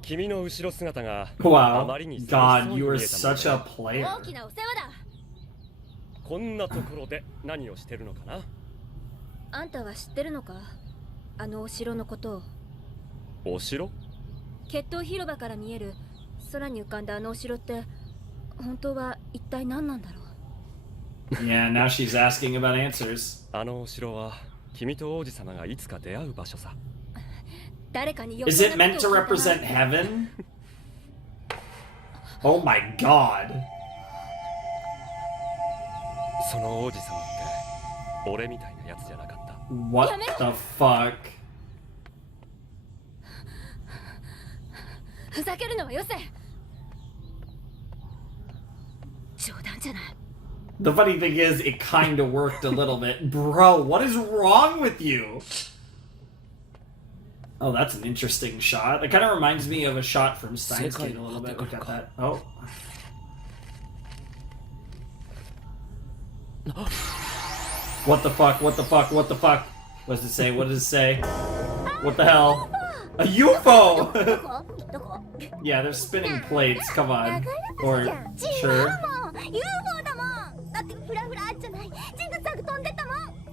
君の後ろ姿が Wow. あまりに寂し God, そうに you 見 are えた such の a で player. 大きなお世話だ。こんなところで何をしてるのかな。あんたは知ってるのか、あのお城のことを。お城？決闘広場から見える空に浮かんだあのお城って本当は一体何なんだろう。 Yeah, now she's asking about answers. あのお城は君と王子様がいつか出会う場所さ。誰かに Is it meant to represent heaven? Oh my god. その王子様って俺みたいなやつじゃなかった。 What the fuck? ふざけるのはよせ。冗談じゃない。 The funny thing is, it kind of worked a little bit. Bro, what is wrong with you? Oh, that's an interesting shot. It kind of reminds me of a shot from Steins Gate a little bit. Look at that. Oh. What the fuck? What the fuck? What the fuck? What does it say? What does it say? What the hell? A UFO! Yeah, they're spinning plates. Come on. Or, sure.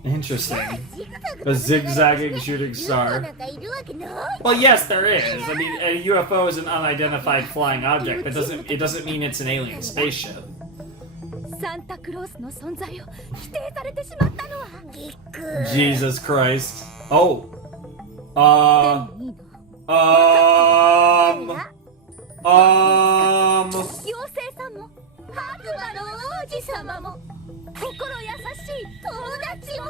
Interesting. A zigzagging shooting star. Well, yes, there is. I mean, a UFO is an unidentified flying object, but it doesn't mean it's an alien spaceship. サンタクロースの存在を否定されてしまったのは。 Jesus Christ. Oh. 妖精さんも白馬の王子様も心優しい友達も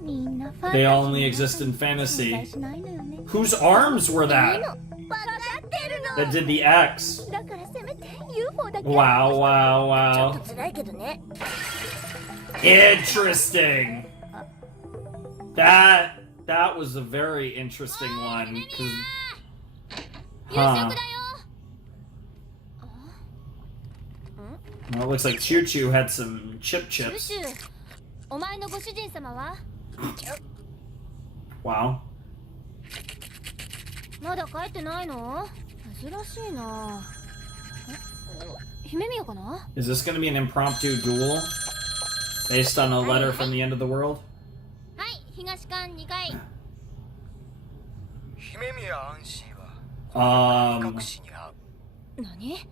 みんなファンタジ They ー only exist in fantasy. 存在しないのよね。 Whose arms were いいの that? 分かってるの。 That did the X. だからせめて UFO だけ Wow, wow, ちょっ wow. と辛いけどね。 Interesting. That was a very interesting one. 夕食 Huh. だよ。 Well, it looks like Choo Choo had some chip シュ chips. シュ、お前のご主人様は Wow. まだ帰ってないの？珍しいな。姫宮かな？ Is this going to be an impromptu duel? Based on a letter from the end of the world? はい、東館2階。姫宮アンシーは隠しに会う。何？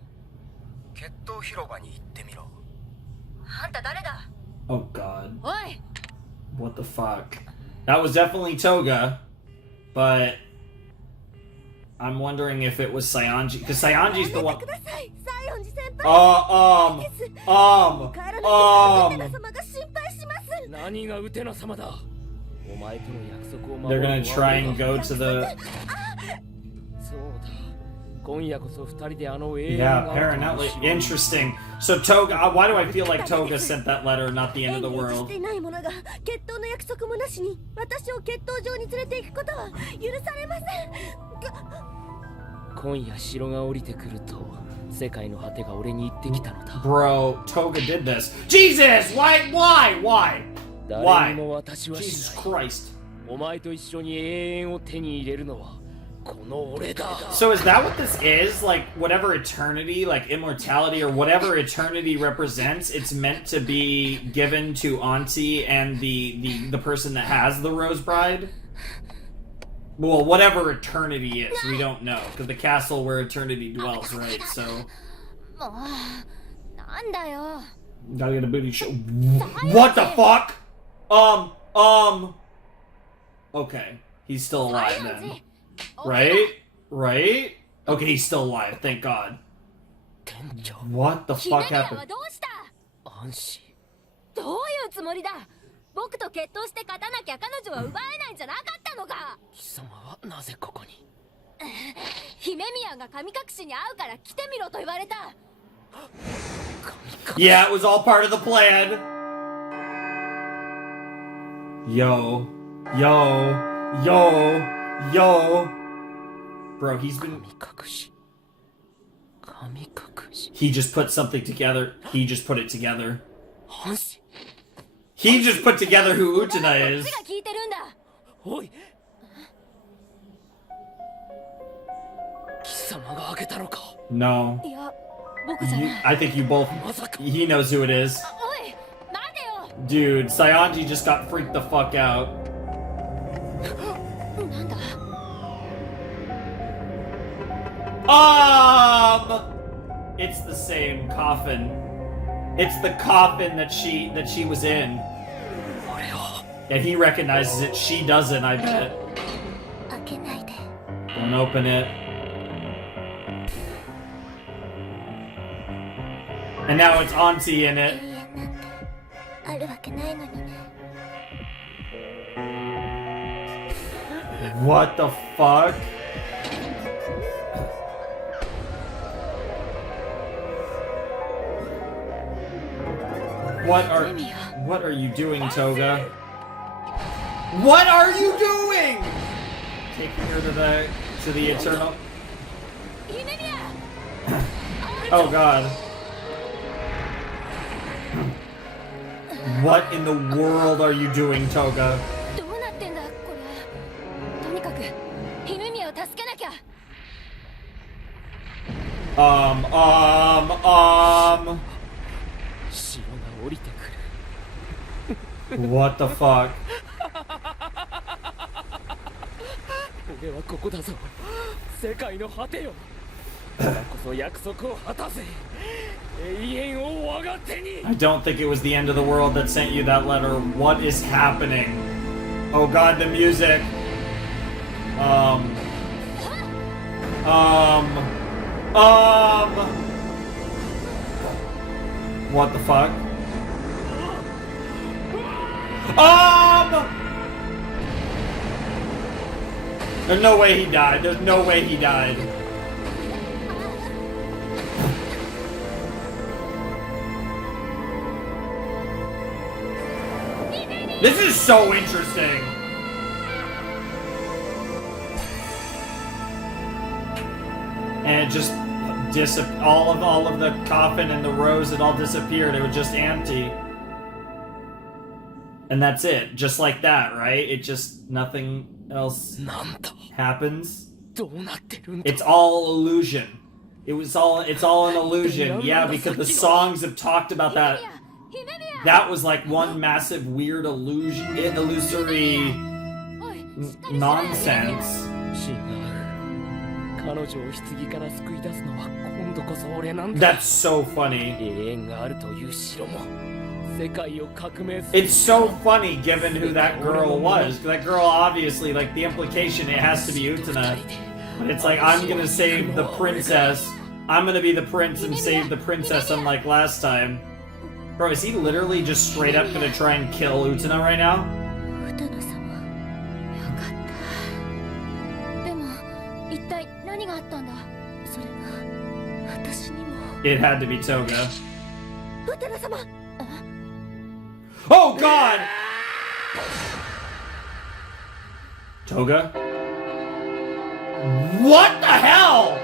決闘広場に行ってみろ。あんた誰だ？ Oh god. おい。 What the fuck? That was definitely Toga, but I'm wondering if it was Saionji, because Saionji's the one. 何がウテナ様だ。お前との約束を They're gonna try and go to the. そうだ。今夜こそ二人であの永遠 Yeah, があると apparently. しよう。 Interesting. So Toga, why do I feel like Toga sent that letter, not the end of the し world? ていない者が決闘の約束もなしに私を決闘場に連れて行くことは許されません。今夜城が降りてくると世界の果てが俺に言ってきたのだ。 Bro, Toga did this. Jesus! Why? 誰にも私は Jesus しない。 Christ. お前と一緒に永遠を手に入れるのはこの俺だ。 So is that what this is? Like, whatever eternity, like immortality, or whatever eternity represents, it's meant to be given to Auntie and the person that has the Rose Bride? Well, whatever eternity is, we don't know. Because the castle where eternity dwells, right? So... もうなんだよ。 Gotta get a booty show. What the fuck? Okay. He's still alive then. Right? Okay, he's still alive, thank God. 天井 What the 姫 fuck 宮 happened? はどうした？安心。どういうつもりだ？僕と決闘して勝たなきゃ彼女は奪えないんじゃなかったのか？貴様はなぜここに。姫宮が神隠しに会うから来てみろと言われた。 Yeah, it was all part of the plan. Yo. Bro, he's been... 神隠し。He just put something together. He just put it together. He just put together who Utena is. おい貴様が開けたのか No. いや僕じゃない I think you both. He knows who it is. おい待てよ Dude, Saionji just got freaked the fuck out. なんだ It's the same coffin. It's the coffin that she was in. And he recognizes it. She doesn't, I bet. 開けないで Don't open it. And now it's Auntie in it. 永遠なんてあるわけないのにね What the fuck? What are you doing, Toga? What are you doing? Taking her to the eternal. Oh god. What in the world are you doing, Toga? どうなってんだこれとにかく姫宮を助けなきゃ 潮が降りてくる What the fuck? 俺はここだぞ世界の果てよ今こそ約束を果たせ永遠を我が手に I don't think it was the end of the world that sent you that letter. What is happening? Oh god, the music. What the fuck? There's no way he died. There's no way he died. This is so interesting. And it just all of the coffin and the rose, it all disappeared. It was just empty. And that's it. Just like that, right? It just nothing else happens. It's all illusion. It's all an illusion. Yeah, because the songs have talked about that. That was like one massive weird illusory nonsense. 彼女を棺から救い出すのは今度こそ俺なんだ That's so funny. 永遠があるという城も世界を革命する It's so funny given who that girl was. That girl obviously, like the implication, it has to be Utena. But it's like, I'm gonna save the princess. I'm gonna be the prince and save the princess unlike last time. Bro, is he literally just straight up gonna try and kill Utena right now? ウテナ様よかったでも一体何があったんだそれが私にも It had to be Toga. ウテナ様 Oh god! Toga? What the hell?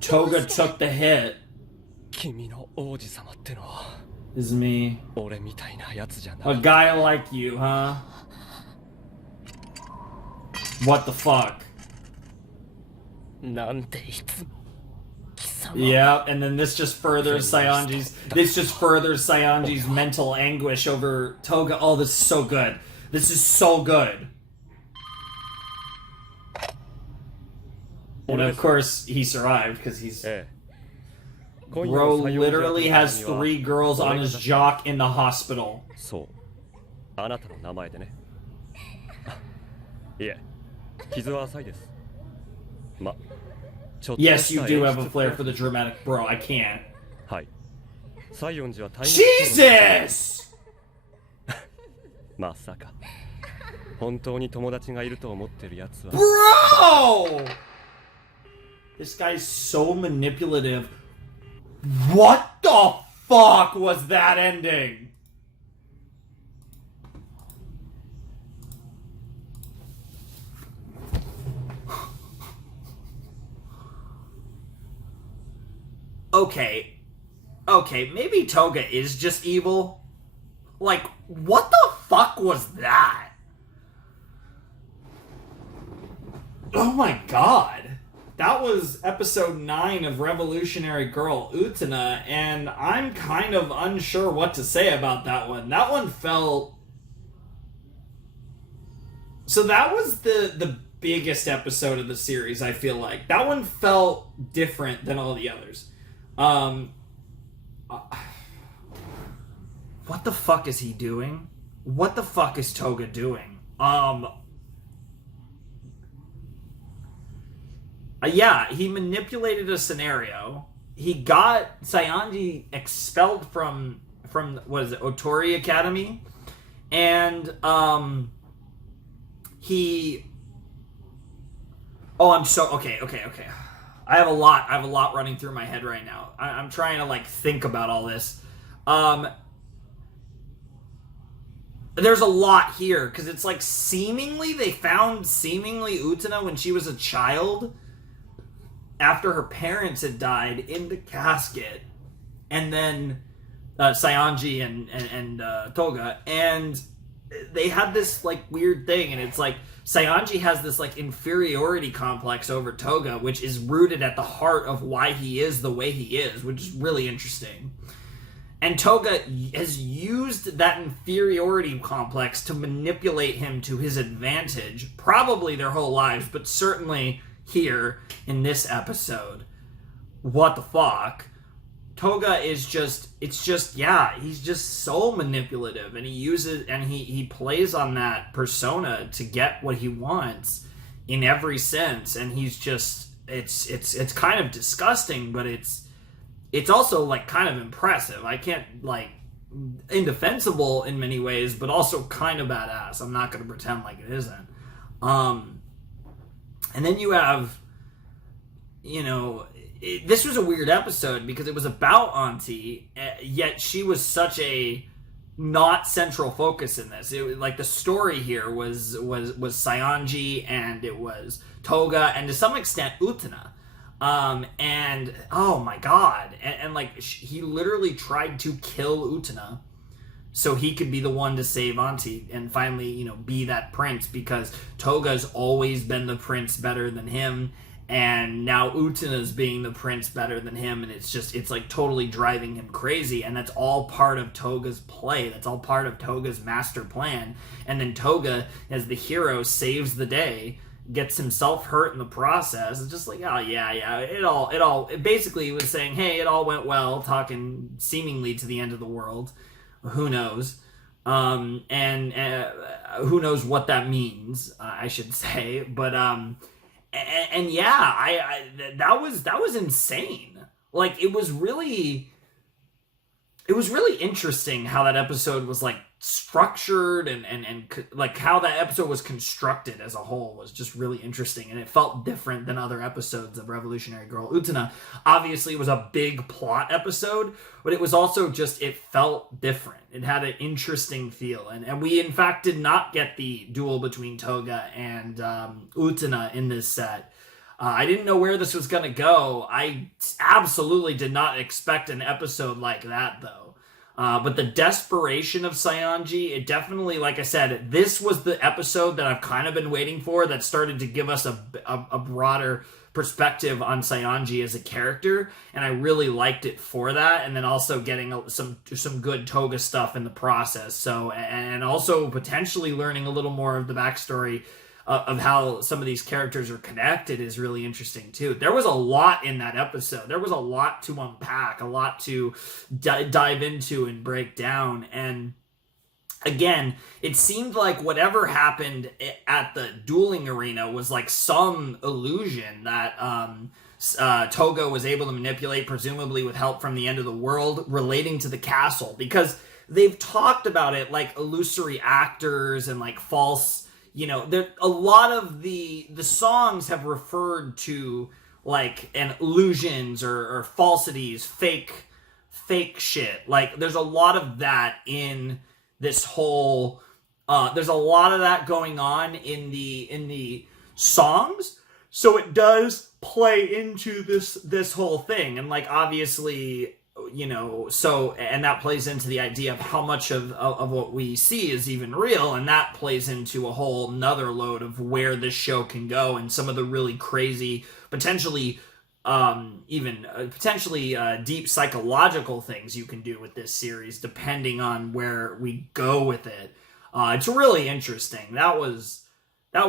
Toga took the hit. 君の王子様ってのは Is me. 俺みたいなやつじゃな A い guy like you, huh? What the fuck? なんていつも貴様 Yeah, and then this just furthers Saionji's mental anguish over Toga. Oh, this is so good. This is so good. And of course, he survived because he's... ええ Bro literally has 3 girls on his jock in the hospital. そうあなたの名前でねいえ傷は浅いですまちょっと Yes, you do have a flair for the dramatic. Bro, I can't. はい西園寺は大 Jesus! まさか本当に友達がいると思ってるやつは Bro! This guy's so manipulative. What the fuck was that ending? Okay, maybe Toga is just evil. Like, what the fuck was that? Oh my god. That was episode 9 of Revolutionary Girl Utena, and I'm kind of unsure what to say about that one. That one felt... So that was the biggest episode of the series, I feel like. That one felt different than all the others. What the fuck is he doing? What the fuck is Toga doing? Yeah, he manipulated a scenario. He got Saionji expelled from what is it, Otori Academy, and he. Oh, I'm so okay. I have a lot running through my head right now. I'm trying to like think about all this. There's a lot here because it's like they found Utena when she was a child after her parents had died in the casket, and then Saionji and Toga, and they had this like weird thing, and it's like Saionji has this like inferiority complex over Toga, which is rooted at the heart of why he is the way he is, which is really interesting. And Toga has used that inferiority complex to manipulate him to his advantage, probably their whole lives, but certainly here in this episode. What the fuck? Toga is just, he's just so manipulative, and he uses, and he plays on that persona to get what he wants in every sense, and he's just, it's kind of disgusting, but it's also like kind of impressive. I can't, like, indefensible in many ways, but also kind of badass. I'm not going to pretend like it isn't. And then you have, this was a weird episode because it was about Auntie, yet she was such a not central focus in this. It was like the story here was Saionji, and it was Toga, and to some extent Utena. And oh my god, and like he literally tried to kill Utena so he could be the one to save Auntie and finally, be that prince, because Toga's always been the prince better than him, and now Utena's being the prince better than him, and it's like totally driving him crazy, and that's all part of Toga's play. That's all part of Toga's master plan. And then Toga, as the hero, saves the day, gets himself hurt in the process. It's just like, oh yeah, it basically was saying, hey, it all went well, talking seemingly to the end of the world. Who knows? And who knows what that means, I should say. But and yeah, that was insane. Like, it was really interesting how that episode was like structured, and like how that episode was constructed as a whole was just really interesting, and it felt different than other episodes of Revolutionary Girl Utena. Obviously it was a big plot episode, but it was also just, it felt different. It had an interesting feel, and we in fact did not get the duel between Toga and Utena in this set. I didn't know where this was gonna go. I absolutely did not expect an episode like that, though. But the desperation of Saionji, it definitely, like I said, this was the episode that I've kind of been waiting for, that started to give us a broader perspective on Saionji as a character, and I really liked it for that, and then also getting some good Toga stuff in the process. So, and also potentially learning a little more of the backstory of how some of these characters are connected is really interesting too. There was a lot in that episode. There was a lot to unpack, a lot to dive into and break down. And again, it seemed like whatever happened at the dueling arena was like some illusion that Toga was able to manipulate, presumably with help from the end of the world, relating to the castle, because they've talked about it like illusory actors and like false, a lot of the songs have referred to and illusions or falsities, fake shit. Like, there's a lot of that in this whole there's a lot of that going on in the songs, so it does play into this whole thing. And like, obviously, you know, so, and that plays into the idea of how much of what we see is even real, and that plays into a whole nother load of where this show can go and some of the really crazy, potentially deep psychological things you can do with this series, depending on where we go with it. It's really interesting. That was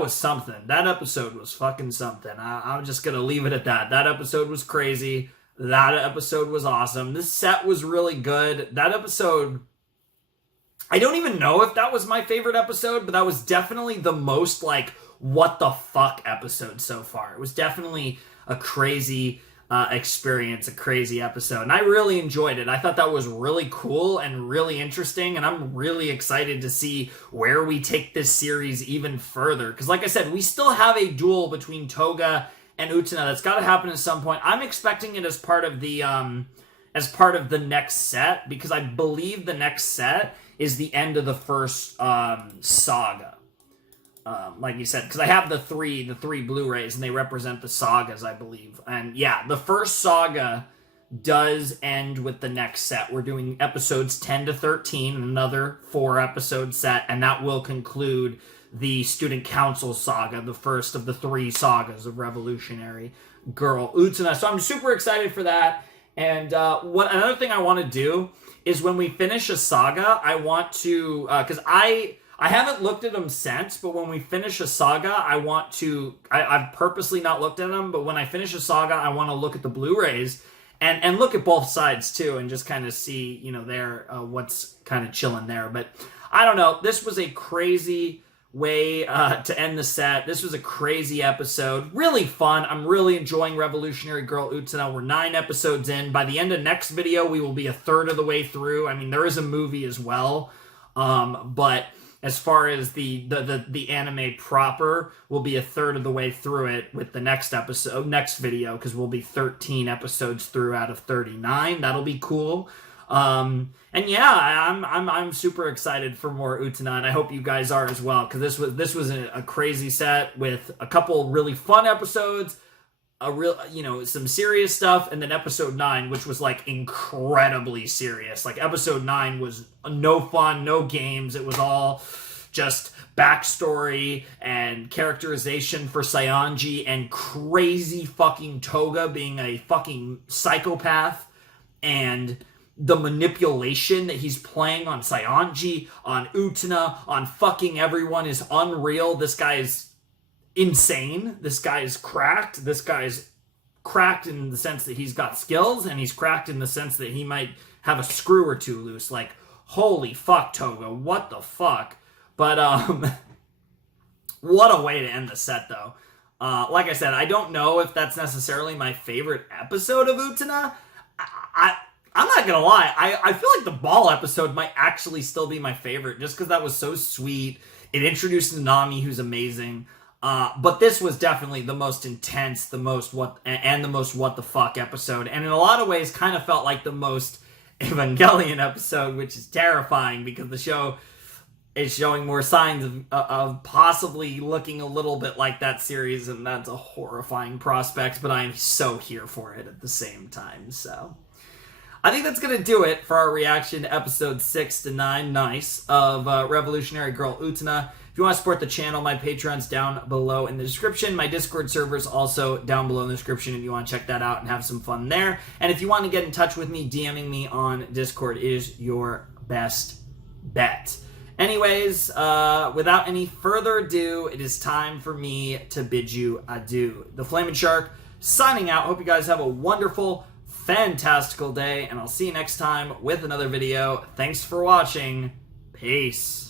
something. That episode was fucking something. I'm just gonna leave it at that. That episode was crazy. That episode was awesome. This set was really good. That episode, I don't even know if that was my favorite episode, but that was definitely the most, like, what the fuck episode so far. It was definitely a crazy experience, a crazy episode, and I really enjoyed it. I thought that was really cool and really interesting, and I'm really excited to see where we take this series even further, because like I said, we still have a duel between Toga and Utena that's got to happen at some point. I'm expecting it as part of the next set, because I believe the next set is the end of the first saga. Like you said, because I have the three Blu-rays, and they represent the sagas, I believe. And yeah, the first saga does end with the next set. We're doing episodes 10 to 13, another 4-episode set, and that will conclude the Student Council saga, the first of the 3 sagas of Revolutionary Girl Utena. So I'm super excited for that. And another thing I want to do is, when we finish a saga, I want to, because I haven't looked at them since, but when we finish a saga, I've purposely not looked at them, but when I finish a saga, I want to look at the Blu-rays and look at both sides too, and just kind of see, you know, what's kind of chilling there. But I don't know, this was a crazy way to end the set. This was a crazy episode, really fun. I'm really enjoying Revolutionary Girl Utena. We're 9 episodes in. By the end of next video, we will be a third of the way through. I mean, there is a movie as well, but as far as the anime proper, we'll be a third of the way through it with the next video, because we'll be 13 episodes through out of 39. That'll be cool. And yeah, I'm super excited for more Utena, and I hope you guys are as well, because this was a crazy set with a couple really fun episodes, some serious stuff, and then episode 9, which was like incredibly serious. Like, episode 9 was no fun, no games. It was all just backstory and characterization for Saionji, and crazy fucking Toga being a fucking psychopath, and the manipulation that he's playing on Saionji, on Utena, on fucking everyone is unreal. This guy is insane. This guy is cracked. This guy's cracked in the sense that he's got skills, and he's cracked in the sense that he might have a screw or two loose. Like, holy fuck, Toga, what the fuck? But what a way to end the set, though. Like I said, I don't know if that's necessarily my favorite episode of Utena. I'm not gonna lie, I feel like the ball episode might actually still be my favorite, just because that was so sweet. It introduced Nanami, who's amazing. But this was definitely the most intense, the most what the fuck episode, and in a lot of ways kind of felt like the most Evangelion episode, which is terrifying, because the show is showing more signs of possibly looking a little bit like that series, and that's a horrifying prospect, but I'm so here for it at the same time. So I think that's going to do it for our reaction to episodes 6 to 9, of Revolutionary Girl Utena. If you want to support the channel, my Patreon's down below in the description. My Discord server's also down below in the description if you want to check that out and have some fun there. And if you want to get in touch with me, DMing me on Discord is your best bet. Anyways, without any further ado, it is time for me to bid you adieu. The Flamin' Shark signing out. Hope you guys have a wonderful, fantastical day, and I'll see you next time with another video. Thanks for watching. Peace.